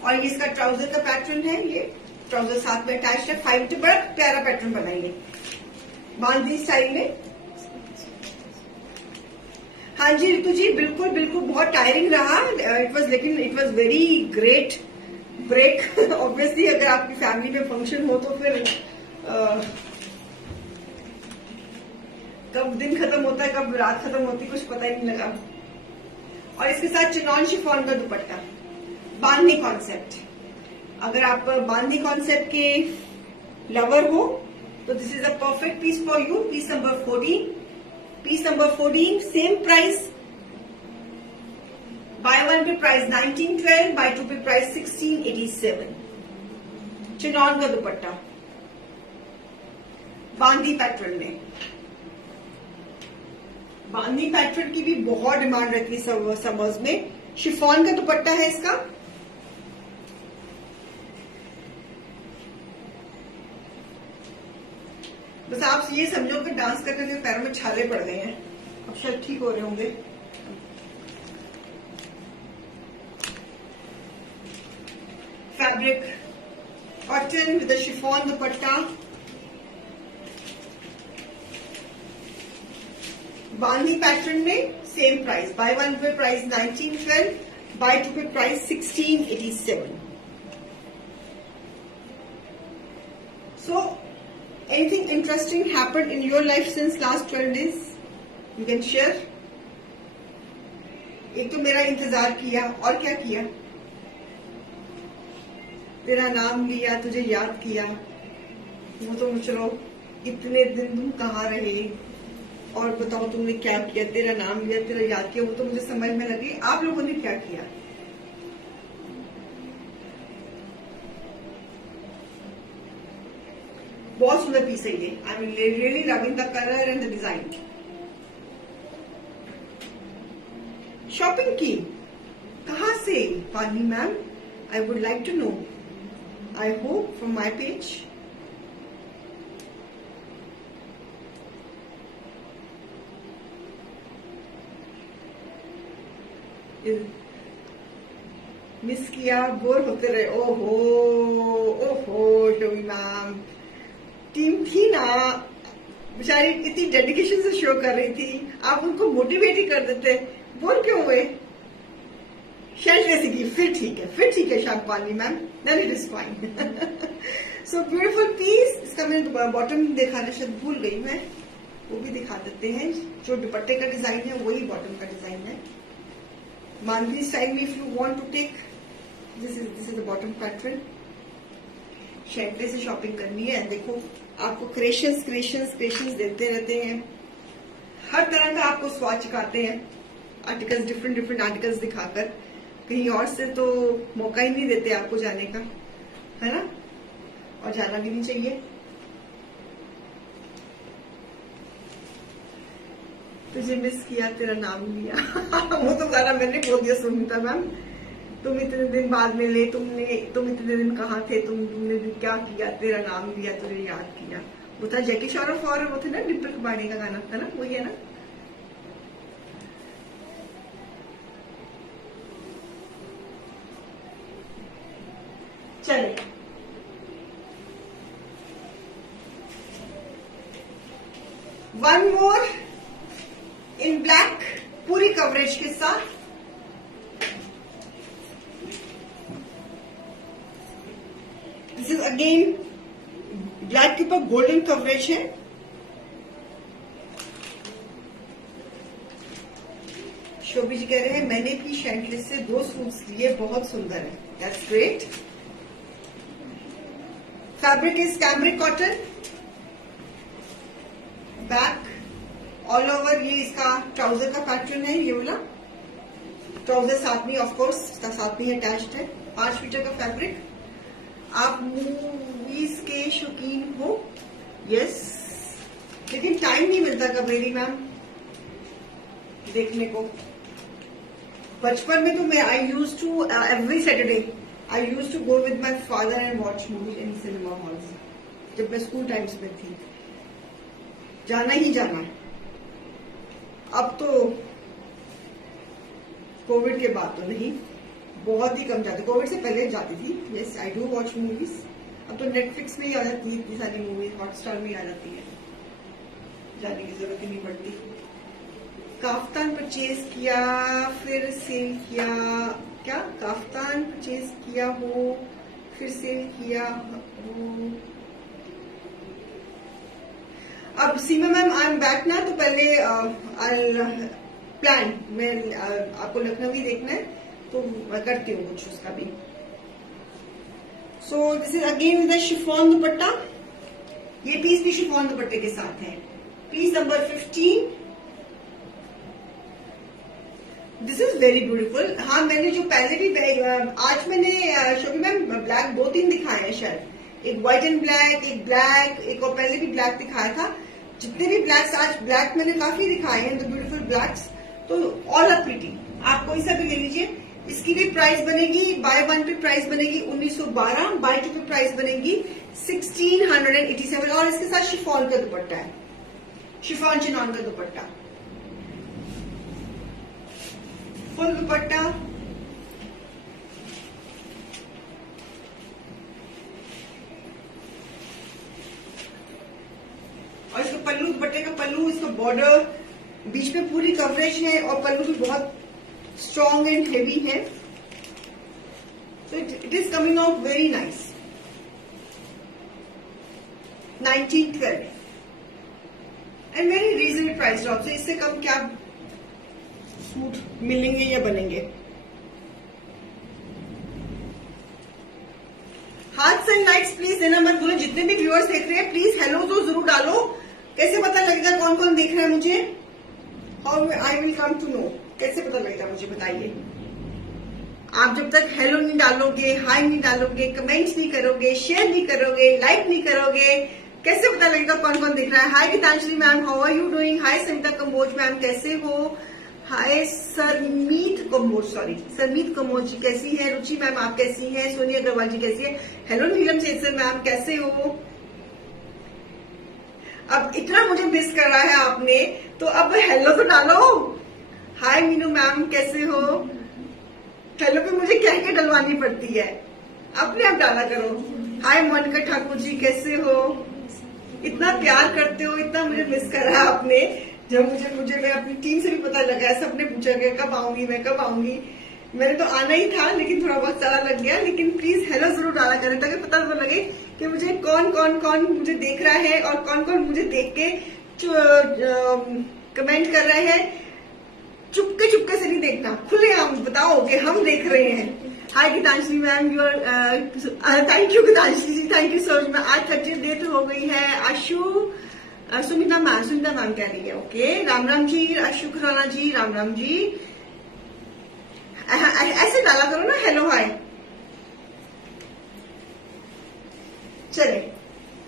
और ये इसका ट्राउजर का पैटर्न है. ये ट्राउजर साथ में अटैच है. 5 पर प्यारा पैटर्न बनाएंगे बांधी स्टाइल में. हाँ जी रितु जी, बिल्कुल बिल्कुल बहुत टायरिंग रहा. लेकिन it was very great break. Obviously अगर आपकी फैमिली में फंक्शन हो तो फिर कब दिन खत्म होता है कब रात खत्म होती है कुछ पता ही नहीं लगा. और इसके साथ चिनॉन शिफॉन का दुपट्टा, बांधनी कॉन्सेप्ट. अगर आप बांधनी कॉन्सेप्ट के लवर हो तो this is a perfect piece for you. Piece number 14. Piece number 14, same price. Buy one पे प्राइस 1912, बाय टू पे प्राइस 1687. चिनॉन का दुपट्टा बांधी पैटर्न में. बांधी पैटर्न की भी बहुत डिमांड रहती है समर्स में. शिफॉन का दुपट्टा है इसका. बस आप ये समझो कि डांस करते हुए पैरों में छाले पड़ गए हैं. अब शायद ठीक हो रहे होंगे. फैब्रिक कॉटन विद शिफॉन दुपट्टा. बांधी पैटर्न में सेम प्राइस. बाय वन पे प्राइस 1912, बाय टू पे price 1687. So anything interesting happened in your life since last 12 days? You can share. एक तो मेरा इंतजार किया और क्या किया. तेरा नाम लिया, तुझे याद किया. वो तो चलो इतने दिन तुम कहाँ रहे और बताओ तुमने क्या किया. तेरा नाम लिया, तेरा याद किया, वो तो मुझे समझ में लगी. आप लोगों ने क्या किया. बहुत सुंदर पीस है ये. I mean really loving the colour and the design. Shopping की कहाँ से पानी ma'am? I would like to know. I hope from my page. Miss किया, बोर होते रहे. ओहो ओहो टोवी मैम, टीम थी ना बेचारी इतनी डेडिकेशन से शो कर रही थी, आप उनको मोटिवेट ही कर देते, बोल क्यों हुए? शेल्टलेस की फिर ठीक है Shampali ma'am, then it is fine. So beautiful piece. इसका मैंने बॉटम दिखाना शायद भूल गई मैं, वो भी दिखा देते हैं। जो दुपट्टे का डिजाइन है वही बॉटम का डिजाइन है। मानवी स्टाइल में if you want to take this is the bottom pattern. शेल्टलेस से शॉपिंग करनी है। देखो आपको क्रेशंस देते रहते हैं, हर तरह का आपको स्वाद चखाते हैं, आर्टिकल्स डिफरेंट आर्टिकल्स दिखाकर। कहीं और से तो मौका ही नहीं देते आपको जाने का, है ना? और जाना भी नहीं चाहिए। तुझे मिस किया, तेरा नाम लिया। वो तो सारा मैंने बोल दिया सुनीता मैम। तुम इतने दिन बाद मिले, तुम इतने दिन कहाँ थे, तुमने क्या किया, तेरा नाम लिया, तुझे याद किया। वो था जैकी श्रॉफ और वो थे ना डिम्पल कपाड़ी का गाना था ना, वही है ना? चले वन मोर इन ब्लैक, पूरी कवरेज के साथ। दिस इज अगेन ब्लैक के ऊपर गोल्डन कवरेज है। शोभी जी कह रहे हैं मैंने भी शेल्टलेस से 2 सूट्स लिए, बहुत सुंदर है। That's great. Fabric is cambric cotton, back all over. ये इसका ट्राउजर का पैटर्न है, ये वाला ट्राउजर साथ में ऑफकोर्स साथ में अटैच्ड है। 5 मीटर का फैब्रिक। आप मूवीज के शौकीन हो? यस, लेकिन टाइम नहीं मिलता कबेरी मैम देखने को। बचपन में तो मैं I use to every Saturday I use to go with my father and watch movies in cinema halls. जब मैं स्कूल टाइम्स में थी, जाना ही जाना। अब तो कोविड के बाद तो नहीं, बहुत ही कम जाती। कोविड से पहले जाती थी। Yes, I do watch movies. अब तो नेटफ्लिक्स में ही आ जाती है इतनी सारी मूवीज, हॉटस्टार में ही आ जाती है, जाने की जरूरत ही नहीं पड़ती। काफ्तान परचेज किया फिर सेल किया, क्या काफ्तान परचेज किया हो फिर सेल किया हो? अब सीमा मैम आई एम बैक ना, तो पहले आई प्लान मैं आपको लखनऊ ही देखना है तो मैं करती हूँ कुछ उसका भी। So this is again the chiffon dupatta. ये पीस भी शिफॉन दुपट्टे के साथ है। Piece number 15। This is very beautiful. हाँ, मैंने जो पहले भी आज मैंने शोभी मैम ब्लैक 2-3 दिखाए हैं शायद। एक व्हाइट एंड ब्लैक, एक ब्लैक, एक और पहले भी ब्लैक दिखाया था। जितने भी ब्लैक्स आज ब्लैक मैंने काफी दिखाए हैं, द ब्यूटीफुल ब्लैक्स, तो ऑल आर प्रिटी। आप कोई सा भी ले लीजिए। इसकी भी प्राइस बनेगी, बाय 1 पे प्राइस बनेगी 1912, बाय 2 पे प्राइस बनेगी 1687। और इसके साथ शिफॉन का दुपट्टा है, शिफॉन चिनॉन का दुपट्टा, फुल दुपट्टा। और इसका पल्लू, दुपट्टे का पल्लू, इसका बॉर्डर, बीच में पूरी कवरेज है और पल्लू भी बहुत स्ट्रॉन्ग एंड हेवी है। So it is coming out very nice. 1912 and very reasonable price drop. से इससे कम क्या सूट मिलेंगे या बनेंगे? हार्ट्स एंड लाइक्स प्लीज देना मत भूलें। जितने भी व्यूअर्स देख रहे हैं प्लीज हेलो तो जरूर डालो। कैसे पता लगेगा कौन कौन देख रहा है मुझे? How I will come to know? कैसे पता लगेगा मुझे, बताइए। आप जब तक हेलो नहीं डालोगे, हाय नहीं डालोगे, कमेंट्स नहीं करोगे, शेयर नहीं करोगे, लाइक नहीं करोगे, कैसे पता लगेगा कौन कौन देख रहा है? Hi Geetanjali ma'am, how are you doing? Hi Samita Kamboj ma'am, कैसे हो? हाय सरमीत कंबोज, सॉरी सरमीत कंबोज जी कैसी है? रुचि मैम आप कैसी हैं? सोनिया अग्रवाल जी कैसी है? हेलो नीलम चेसर मैम कैसे हो? अब इतना मुझे मिस कर रहा है आपने, तो अब हेलो तो डालो। हाय मीनू मैम कैसे हो? हेलो पे मुझे कह के डलवानी पड़ती है, अपने आप डाला करो। हाय मोनिका ठाकुर जी कैसे हो? इतना प्यार करते हो, इतना मुझे मिस करा आपने। जब मुझे मैं अपनी टीम से भी पता लगा, सबने पूछा कि कब आऊंगी मैं, कब आऊंगी। मैंने तो आना ही था, लेकिन थोड़ा बहुत सारा लग गया। लेकिन प्लीज हेलो जरूर डाला करें, ताकि पता तो लगे कि मुझे कौन मुझे देख रहा है और कौन मुझे देख के कमेंट कर रहे हैं। चुपके से नहीं देखना, खुले आम बताओ कि हम देख रहे हैं। Hi Geetanjali ma'am, you are thank you Geetanjali ji, thank you so much. आज 30 डेट हो गई है। आशु सुनीता मैम कह रही है। ओके, राम जी, आशु खुराना जी, राम जी। ऐसे डाला करो ना, हेलो हाय। चले,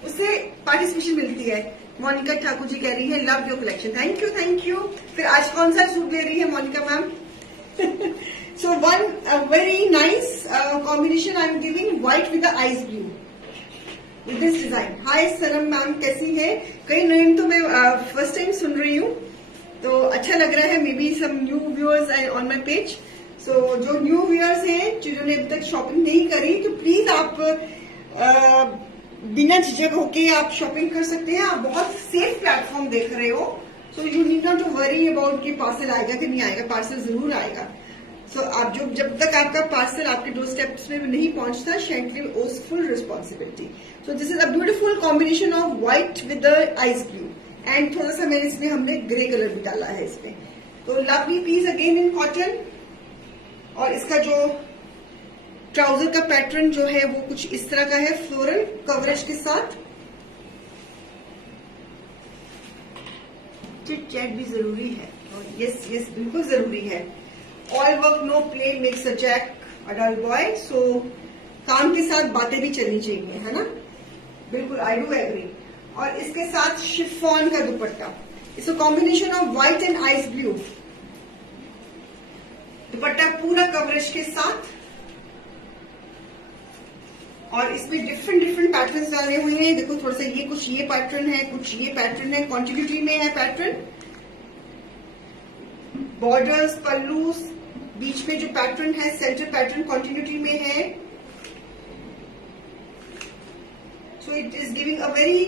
उससे पार्टिसिपेशन मिलती है। मोनिका ठाकुर जी कह रही है love your collection, thank you. फिर आज कौन सा सूट ले रही है Monika ma'am? So one very nice combination I am giving, white with the ice blue with this design. Hi Saram ma'am, कैसी है? कई नेम तो मैं फर्स्ट टाइम सुन रही हूँ, तो अच्छा लग रहा है। Maybe some new viewers on my page. So जो न्यू व्यूअर्स हैं, जिन्होंने अभी तक शॉपिंग नहीं करी, तो प्लीज आप बिना झिझक होके आप शॉपिंग कर सकते हैं। आप बहुत सेफ प्लेटफॉर्म देख रहे हो, so you need not to worry about कि पार्सल आएगा कि नहीं आएगा। पार्सल जरूर आएगा। सो आप जब तक आपका पार्सल आपके डोर स्टेप्स में नहीं पहुंचता, शेंटली ओज full responsibility. So this is a beautiful combination of white with the ice blue, and थोड़ा सा मैंने इसमें हमने ग्रे कलर भी डाला है इसमें। तो lovely piece again in cotton. और इसका जो ट्राउजर का पैटर्न जो है वो कुछ इस तरह का है, फ्लोरल कवरेज के साथ। चिट चैट भी जरूरी है, और यस बिल्कुल जरूरी है। All work no play makes a Jack a dull boy. So काम के साथ बातें भी चलनी चाहिए, है ना? बिल्कुल, आई डू एग्री। और इसके साथ शिफॉन का dupatta, it's a combination of white and ice blue. दुपट्टा पूरा कवरेज के साथ, और इसमें डिफरेंट पैटर्न्स डाले हुए हैं। देखो, थोड़ा सा ये कुछ ये पैटर्न है, कुछ ये पैटर्न है, क्वांटिटी में है पैटर्न। बॉर्डर्स, पल्लू, बीच में जो पैटर्न है, सेंटर पैटर्न कंटिन्यूटी में है। So it is giving a very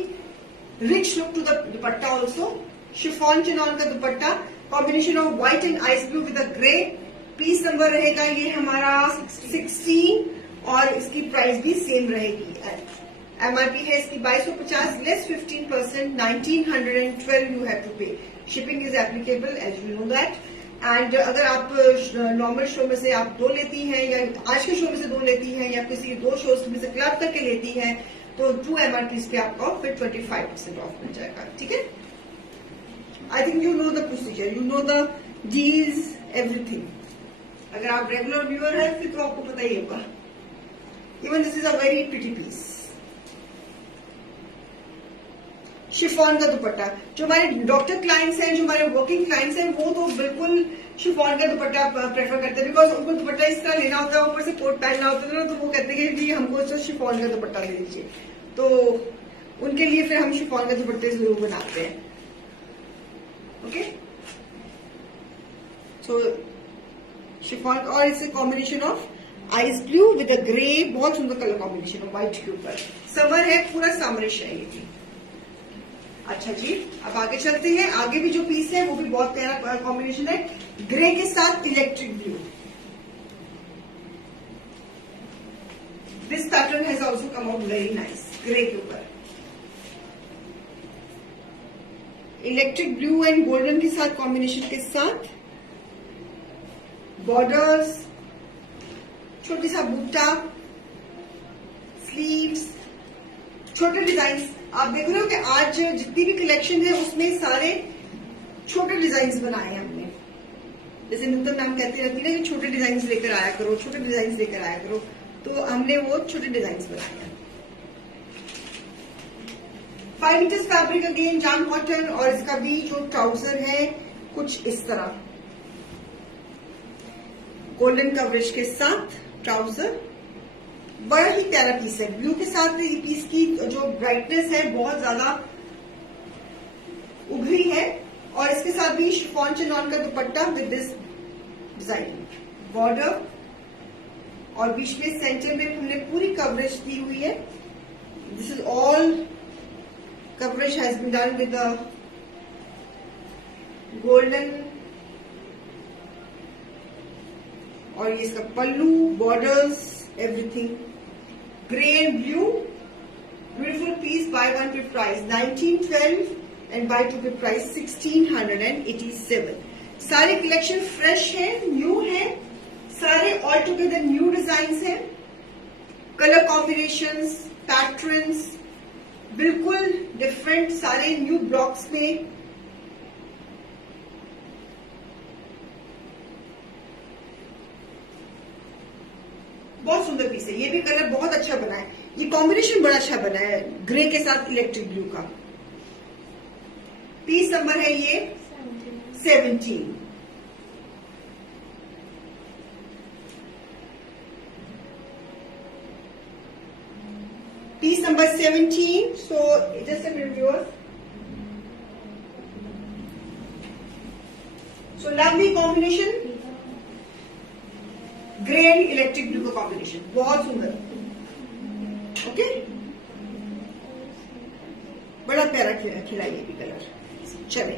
rich look to the dupatta also. Chiffon chinon का dupatta, combination of white and ice blue with a grey. Piece number रहेगा ये हमारा 16, और इसकी प्राइस भी सेम रहेगी। एमआरपी है इसकी 2250, less 15%, 1912 you have to pay. Shipping is applicable, as you know that. And अगर आप नॉर्मल शो में से आप 2 लेती हैं, या आज के शो में से 2 लेती हैं, या किसी 2 शोज में से क्लब करके लेती हैं, तो 2 एमआरपी पे आपको फिर 25% ऑफ मिल जाएगा। ठीक है? I think you know the procedure, you know the deals, everything. अगर आप रेगुलर व्यूअर है फिर तो आपको पता ही होगा। Even this is a very pretty piece. Chiffon का दुपट्टा, जो हमारे डॉक्टर क्लाइंट्स हैं, जो हमारे वर्किंग क्लाइंट्स हैं, वो तो बिल्कुल शिफॉन का दुपट्टा प्रेफर करते हैं, बिकॉज उनको दुपट्टा इस तरह लेना होता है, ऊपर से कोट पहनना होता है ना, तो वो कहते हैं कि हमको तो शिफॉन का दुपट्टा ले लीजिए। तो उनके लिए फिर हम शिफॉन का दुपट्टे जरूर बनाते हैं। ओके, सो शिफॉन, और it's a combination of ice blue with a grey, बहुत सुंदर कलर कॉम्बिनेशन है व्हाइट के ऊपर। समर है, पूरा समरिश है ये जी। अच्छा जी, अब आगे चलते हैं। आगे भी जो पीस है वो भी बहुत प्यारा कॉम्बिनेशन है, ग्रे के साथ electric blue. This pattern has also come out very nice, grey के ऊपर इलेक्ट्रिक ब्लू एंड गोल्डन के साथ कॉम्बिनेशन के साथ। बॉर्डर्स, छोटी सा बूटा, स्लीव्स, छोटे डिजाइन। आप देख रहे हो कि आज जितनी भी कलेक्शन है उसमें सारे छोटे डिजाइन बनाए हैं हमने। जैसे नूतन मैम कहती रहती है ना कि छोटे डिजाइन लेकर आया करो, छोटे डिजाइन लेकर आया करो, तो हमने वो छोटे डिजाइन बनाए हैं। 5 metres fabric again, jam cotton, और इसका भी जो ट्राउजर है कुछ इस तरह, गोल्डन कवरेज के साथ ट्राउजर। बड़ा ही प्यारा पीस है, ब्लू के साथ ये पीस की जो ब्राइटनेस है बहुत ज्यादा उभरी है। और इसके साथ भी शिफॉन चिनॉन का दुपट्टा विद दिस डिजाइन, बॉर्डर, और बीच में सेंटर में हमने पूरी कवरेज दी हुई है। This is all coverage has been done with the golden, और ये इसका pallu, borders, everything grey and blue. Beautiful piece. Buy one पे प्राइस 1912 एंड बाय टू पे प्राइस 1687. सारे कलेक्शन फ्रेश है, न्यू है, सारे ऑल टुगेदर न्यू डिजाइन है. कलर कॉम्बिनेशंस, पैटर्न्स बिल्कुल डिफरेंट, सारे न्यू ब्लॉक्स में. बहुत सुंदर पीस है. ये भी कलर बहुत अच्छा बना है. ये कॉम्बिनेशन बड़ा अच्छा बना है ग्रे के साथ इलेक्ट्रिक ब्लू का. पीस नंबर है ये 17. Piece number 17. So just a minute, viewers. So lovely combination. Grey and electric blue का कॉम्बिनेशन बहुत सुंदर. ओके, बड़ा प्यारा खिला ये भी कलर. चले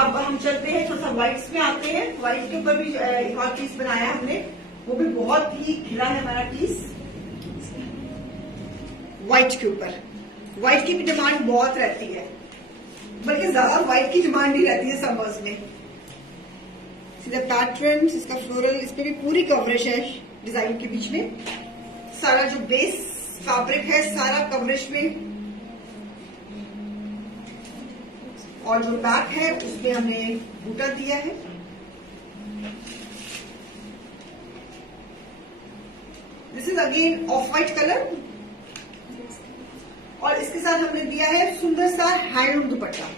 अब हम चलते हैं, थोड़ा सा व्हाइट्स में आते हैं. व्हाइट के ऊपर भी एक और पीस बनाया है हमने, वो भी बहुत ही खिला है हमारा पीस. व्हाइट के ऊपर, व्हाइट की भी डिमांड बहुत रहती है, बल्कि ज्यादा व्हाइट की डिमांड ही रहती है समर्स में. सीधा पैटर्न, इसका फ्लोरल, इस पे भी पूरी कवरेज है डिजाइन के बीच में. सारा जो बेस फैब्रिक है सारा कवरेज में, और जो बैक है उसमें हमने बूटा दिया है. This is again of white colour, और इसके साथ हमने दिया है सुंदर सा हैंडलूम दुपट्टा,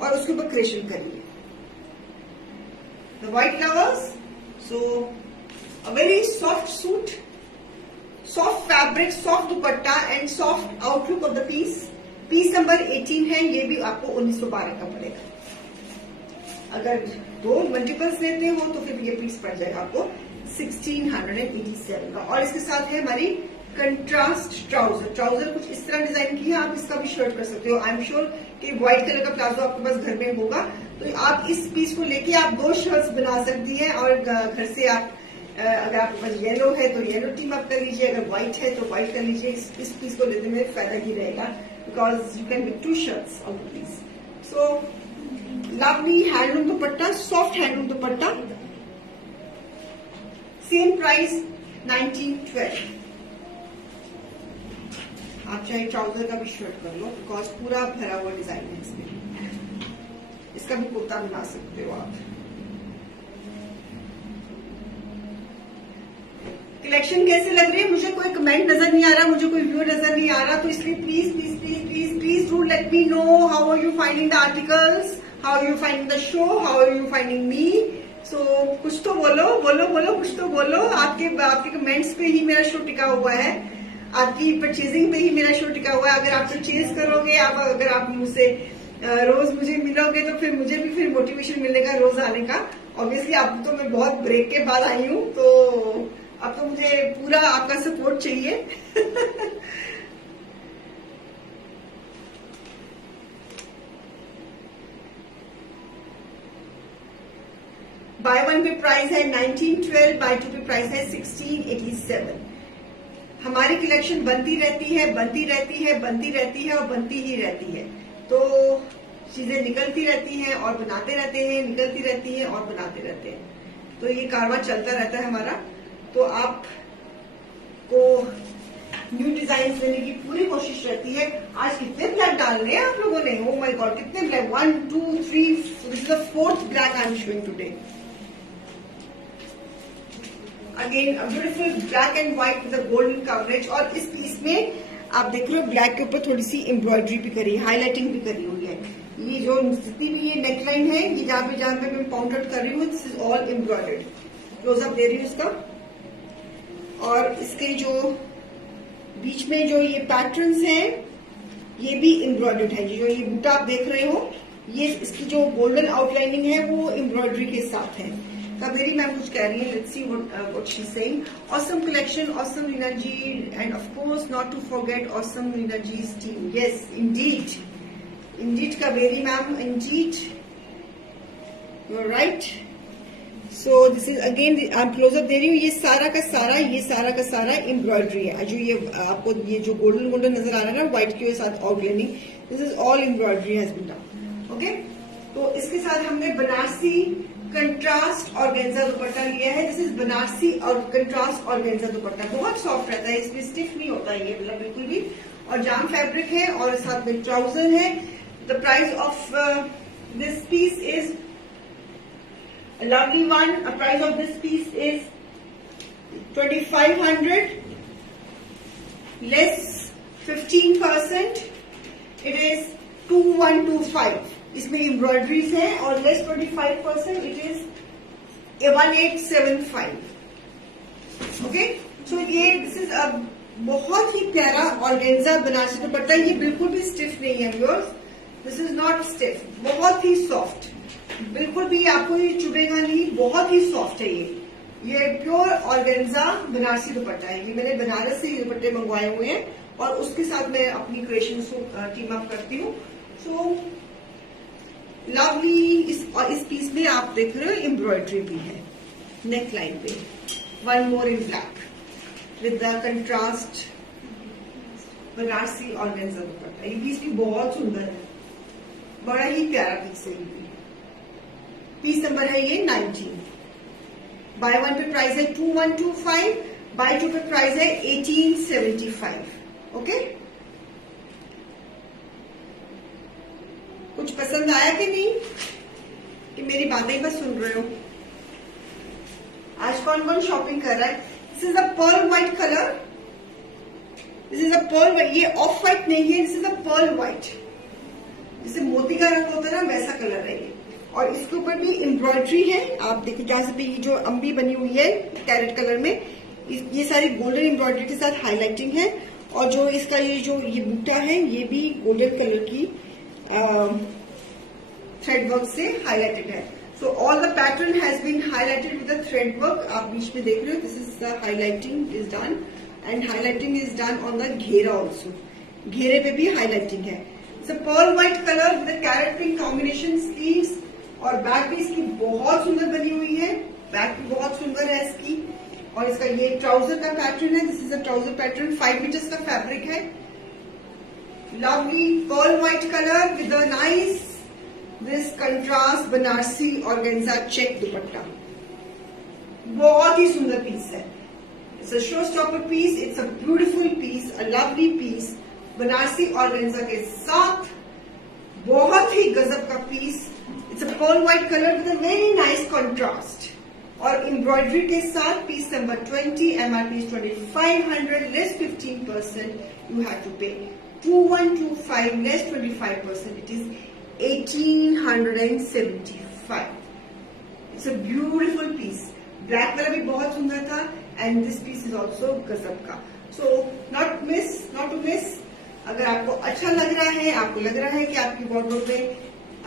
और उसके ऊपर क्रेशन करी है. The white lovers, so a very soft suit, soft fabric, soft dupatta and soft outlook of the piece. Piece number 18 है, ये भी आपको 1912 का पड़ेगा. अगर दो मल्टीपल्स लेते हो तो फिर ये पीस पड़ जाएगा आपको 1687 का. और इसके साथ है हमारी कंट्रास्ट ट्राउजर. ट्राउजर कुछ इस तरह डिजाइन की है, आप इसका भी शर्ट कर सकते हो. आई एम श्योर कि व्हाइट कलर का प्लाजो आपके पास घर में होगा, तो आप इस पीस को लेके आप दो शर्ट्स बना सकती हैं. और घर से आप अगर आपके पास येलो है तो येलो टीम अप कर लीजिए, अगर व्हाइट है तो व्हाइट कर लीजिए. इस पीस को लेने में फायदा ही रहेगा, because you can make 2 shirts of the piece. So lovely handloom dupatta, soft handloom dupatta. Same price 1912. आप चाहे ट्राउजर का भी शर्ट कर लो, बिकॉज पूरा भरा हुआ डिजाइन है इसमें. इसका भी कुर्ता बना सकते हो आप. कलेक्शन कैसे लग रही है? मुझे कोई कमेंट नजर नहीं आ रहा, मुझे कोई व्यू नजर नहीं आ रहा, तो इसलिए please please please please please do let me know how are you finding the articles, how are you finding the show, how are you finding me. So कुछ तो बोलो बोलो बोलो, कुछ तो बोलो. आपके कमेंट्स पे ही मेरा शो टिका हुआ है, आपकी परचेजिंग पे ही मेरा शो टिका हुआ है. अगर आप परचेज करोगे, अगर आप मुझसे रोज मुझे मिलोगे, तो फिर मुझे भी फिर मोटिवेशन मिलेगा रोज आने का. ऑब्वियसली अब तो मैं बहुत ब्रेक के बाद आई हूँ, तो अब तो मुझे पूरा आपका सपोर्ट चाहिए. बाय वन पे प्राइस है 1912, बाय टू पे प्राइस है 1687. हमारी कलेक्शन बनती रहती है, बनती रहती है, बनती रहती है और बनती ही रहती है. तो चीजें निकलती रहती हैं और बनाते रहते हैं, निकलती रहती हैं और बनाते रहते हैं. तो ये कारवां चलता रहता है हमारा. तो आपको न्यू डिजाइन देने की पूरी कोशिश रहती है. आज कितने ब्लैक डालने हैं आप लोगों ने? ओ माय गॉड, कितने black! 1 2 3, this is the 4th black I am showing today. Again beautiful black and white with golden coverage. और इस पीस में आप देख रहे हो ब्लैक के ऊपर थोड़ी सी एम्ब्रॉयडरी भी करी, हाईलाइटिंग भी करी हुई है. ये जो जितनी भी ये नेकलाइन है, ये जहां पे मैं पॉइंट आउट कर रही हूँ, this is all embroidered. Close up दे रही हूँ इसका. और इसके जो बीच में जो ये पैटर्न्स हैं, ये भी एम्ब्रॉयडर्ड है. जो ये बूटा आप देख रहे हो, ये इसकी जो गोल्डन आउटलाइनिंग है वो एम्ब्रॉयडरी के साथ है. कावेरी मैम कुछ कह रही है, let's see what she is saying. Awesome collection, awesome Reena ji, and of course not to forget awesome Reena जी's टीम. यस इंडीड, इंजीट कावेरी मैम, इंजीट, you are right. So this is again, आप क्लोजअप दे रही हूँ, ये सारा का सारा एम्ब्रॉयडरी है। जो ये आपको ये जो गोल्डन गोल्डन नजर आ रहा है ना व्हाइट के साथ outlining, this is all embroidery has been done. Okay, तो इसके साथ हमने बनारसी कंट्रास्ट ऑर्गेन्जा दुपट्टा लिया है। दिस इज बनारसी और कंट्रास्ट ऑर्गेन्जा दुपट्टा, बहुत सॉफ्ट रहता है, इसमें स्टिफ नहीं होता है ये मतलब बिल्कुल भी, और जाम फैब्रिक है और साथ में ट्राउजर है। The price of this piece is a lovely one. A price of this piece is 2500 less 15%. It is 2125. इसमें एम्ब्रॉयडरीज है और less 25%. It is 1875. Okay, so ये दिस इज अ बहुत ही प्यारा ऑर्गेन्जा बनारसी दुपट्टा। ये बिल्कुल भी स्टिफ नहीं है viewers, this is not stiff, बहुत ही सॉफ्ट, बिल्कुल भी आपको ये चुभेगा नहीं, बहुत ही सॉफ्ट है ये प्योर ऑर्गेन्जा बनारसी दुपट्टा है। ये मैंने बनारस से ये दुपट्टे मंगवाए हुए हैं और उसके साथ मैं अपनी क्रिएशन को टीम अप करती हूँ। So lovely. इस पीस में आप देख रहे हो एम्ब्रॉयडरी भी है नेक लाइन पे, one more in black with the contrast Banarasi organza दुपट्टा। ये पीस भी बहुत सुंदर है, बड़ा ही प्यारा पीस है ये। पीस नंबर है ये 19। बाय वन पे प्राइस है 2125, बाय टू पे प्राइस है 1875। ओके, कुछ पसंद आया कि नहीं, कि मेरी बातें बस सुन रहे हो? आज कौन कौन शॉपिंग कर रहा है? This is a pearl white colour, this is a pearl white, ये ऑफ व्हाइट नहीं है, this is a pearl white, जिसे मोती का रंग होता है ना वैसा कलर है ये। और इसके ऊपर भी एम्ब्रॉयडरी है, आप देखो जहां से ये जो अम्बी बनी हुई है कैरेट कलर में, ये सारी गोल्डन एम्ब्रॉयडरी के साथ हाईलाइटिंग है। और जो इसका ये बूटा है ये भी गोल्डन कलर की थ्रेड वर्क से हाईलाइटेड है। So all the pattern has been highlighted with the thread work. आप बीच में देख रहे हो, this is the highlighting is done and highlighting is done on the घेरा ऑल्सो, घेरे पे भी हाईलाइटिंग है। It's a pearl white colour with carrot pink combination sleeves, और बैक भी इसकी बहुत सुंदर बनी हुई है, बैक भी बहुत सुंदर है इसकी। और इसका ये ट्राउजर का पैटर्न है, this is a trouser pattern, 5 metres का फैब्रिक है। Lovely pearl white colour with a nice this contrast Banarasi organza check dupatta, बहुत ही सुंदर पीस है। It's a show stopper piece, it's a beautiful piece, a lovely piece Banarasi organza के साथ, बहुत ही गजब का piece. It's a pearl white colour with a very nice contrast और एम्ब्रॉयडरी के साथ। Piece number 20, MRP 2500 less 15%, you have to pay 2125 less 25%, it is 1875। It's a beautiful piece, black वाला भी बहुत सुंदर था and this piece is also गजब का। So not to miss. अगर आपको अच्छा लग रहा है, आपको लग रहा है कि आपकी वार्डरोब में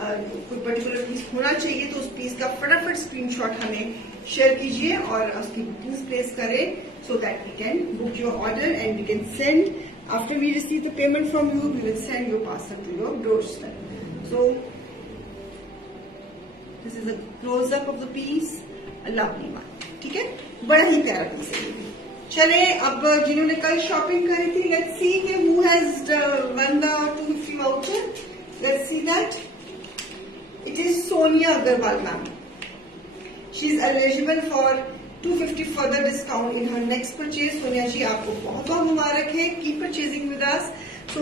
कोई पर्टिकुलर पीस होना चाहिए, तो उस पीस का फटाफट स्क्रीनशॉट हमें शेयर कीजिए और उसकी बुकिंग प्लेस करें, so that we can book your order and we can send after we receive the payment from you, we will send your parcel to your doorstep. So this is a close up of the piece, a lovely one. ठीक है, बड़ा ही प्यारा piece है ये भी। चले, अब जिन्होंने कल शॉपिंग करी थी, लेट्स सी कि who has won the 250 voucher. Let's see that it is Sonia Agarwal ma'am. She is eligible for 250 further discount in her next purchase. Sonia ji, आपको बहुत बहुत मुबारक है, keep purchasing with us. So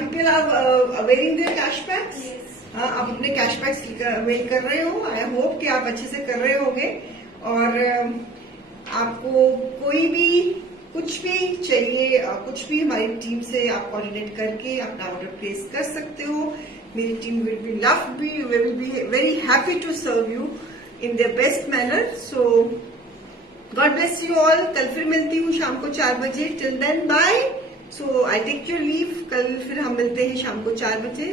people are awaring their cashbacks. आप अपने cashbacks wait कर रहे हो, आई होप कि आप अच्छे से कर रहे होंगे। और आपको कोई भी कुछ भी चाहिए, कुछ भी हमारी टीम से आप कोऑर्डिनेट करके अपना ऑर्डर प्लेस कर सकते हो। मेरी team will be very happy to serve you in the best manner. So God bless you all. कल फिर मिलती हूँ शाम को 4 बजे। Till then bye. So I take your leave. कल फिर हम मिलते हैं शाम को 4 बजे।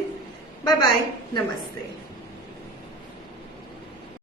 बाय बाय, नमस्ते।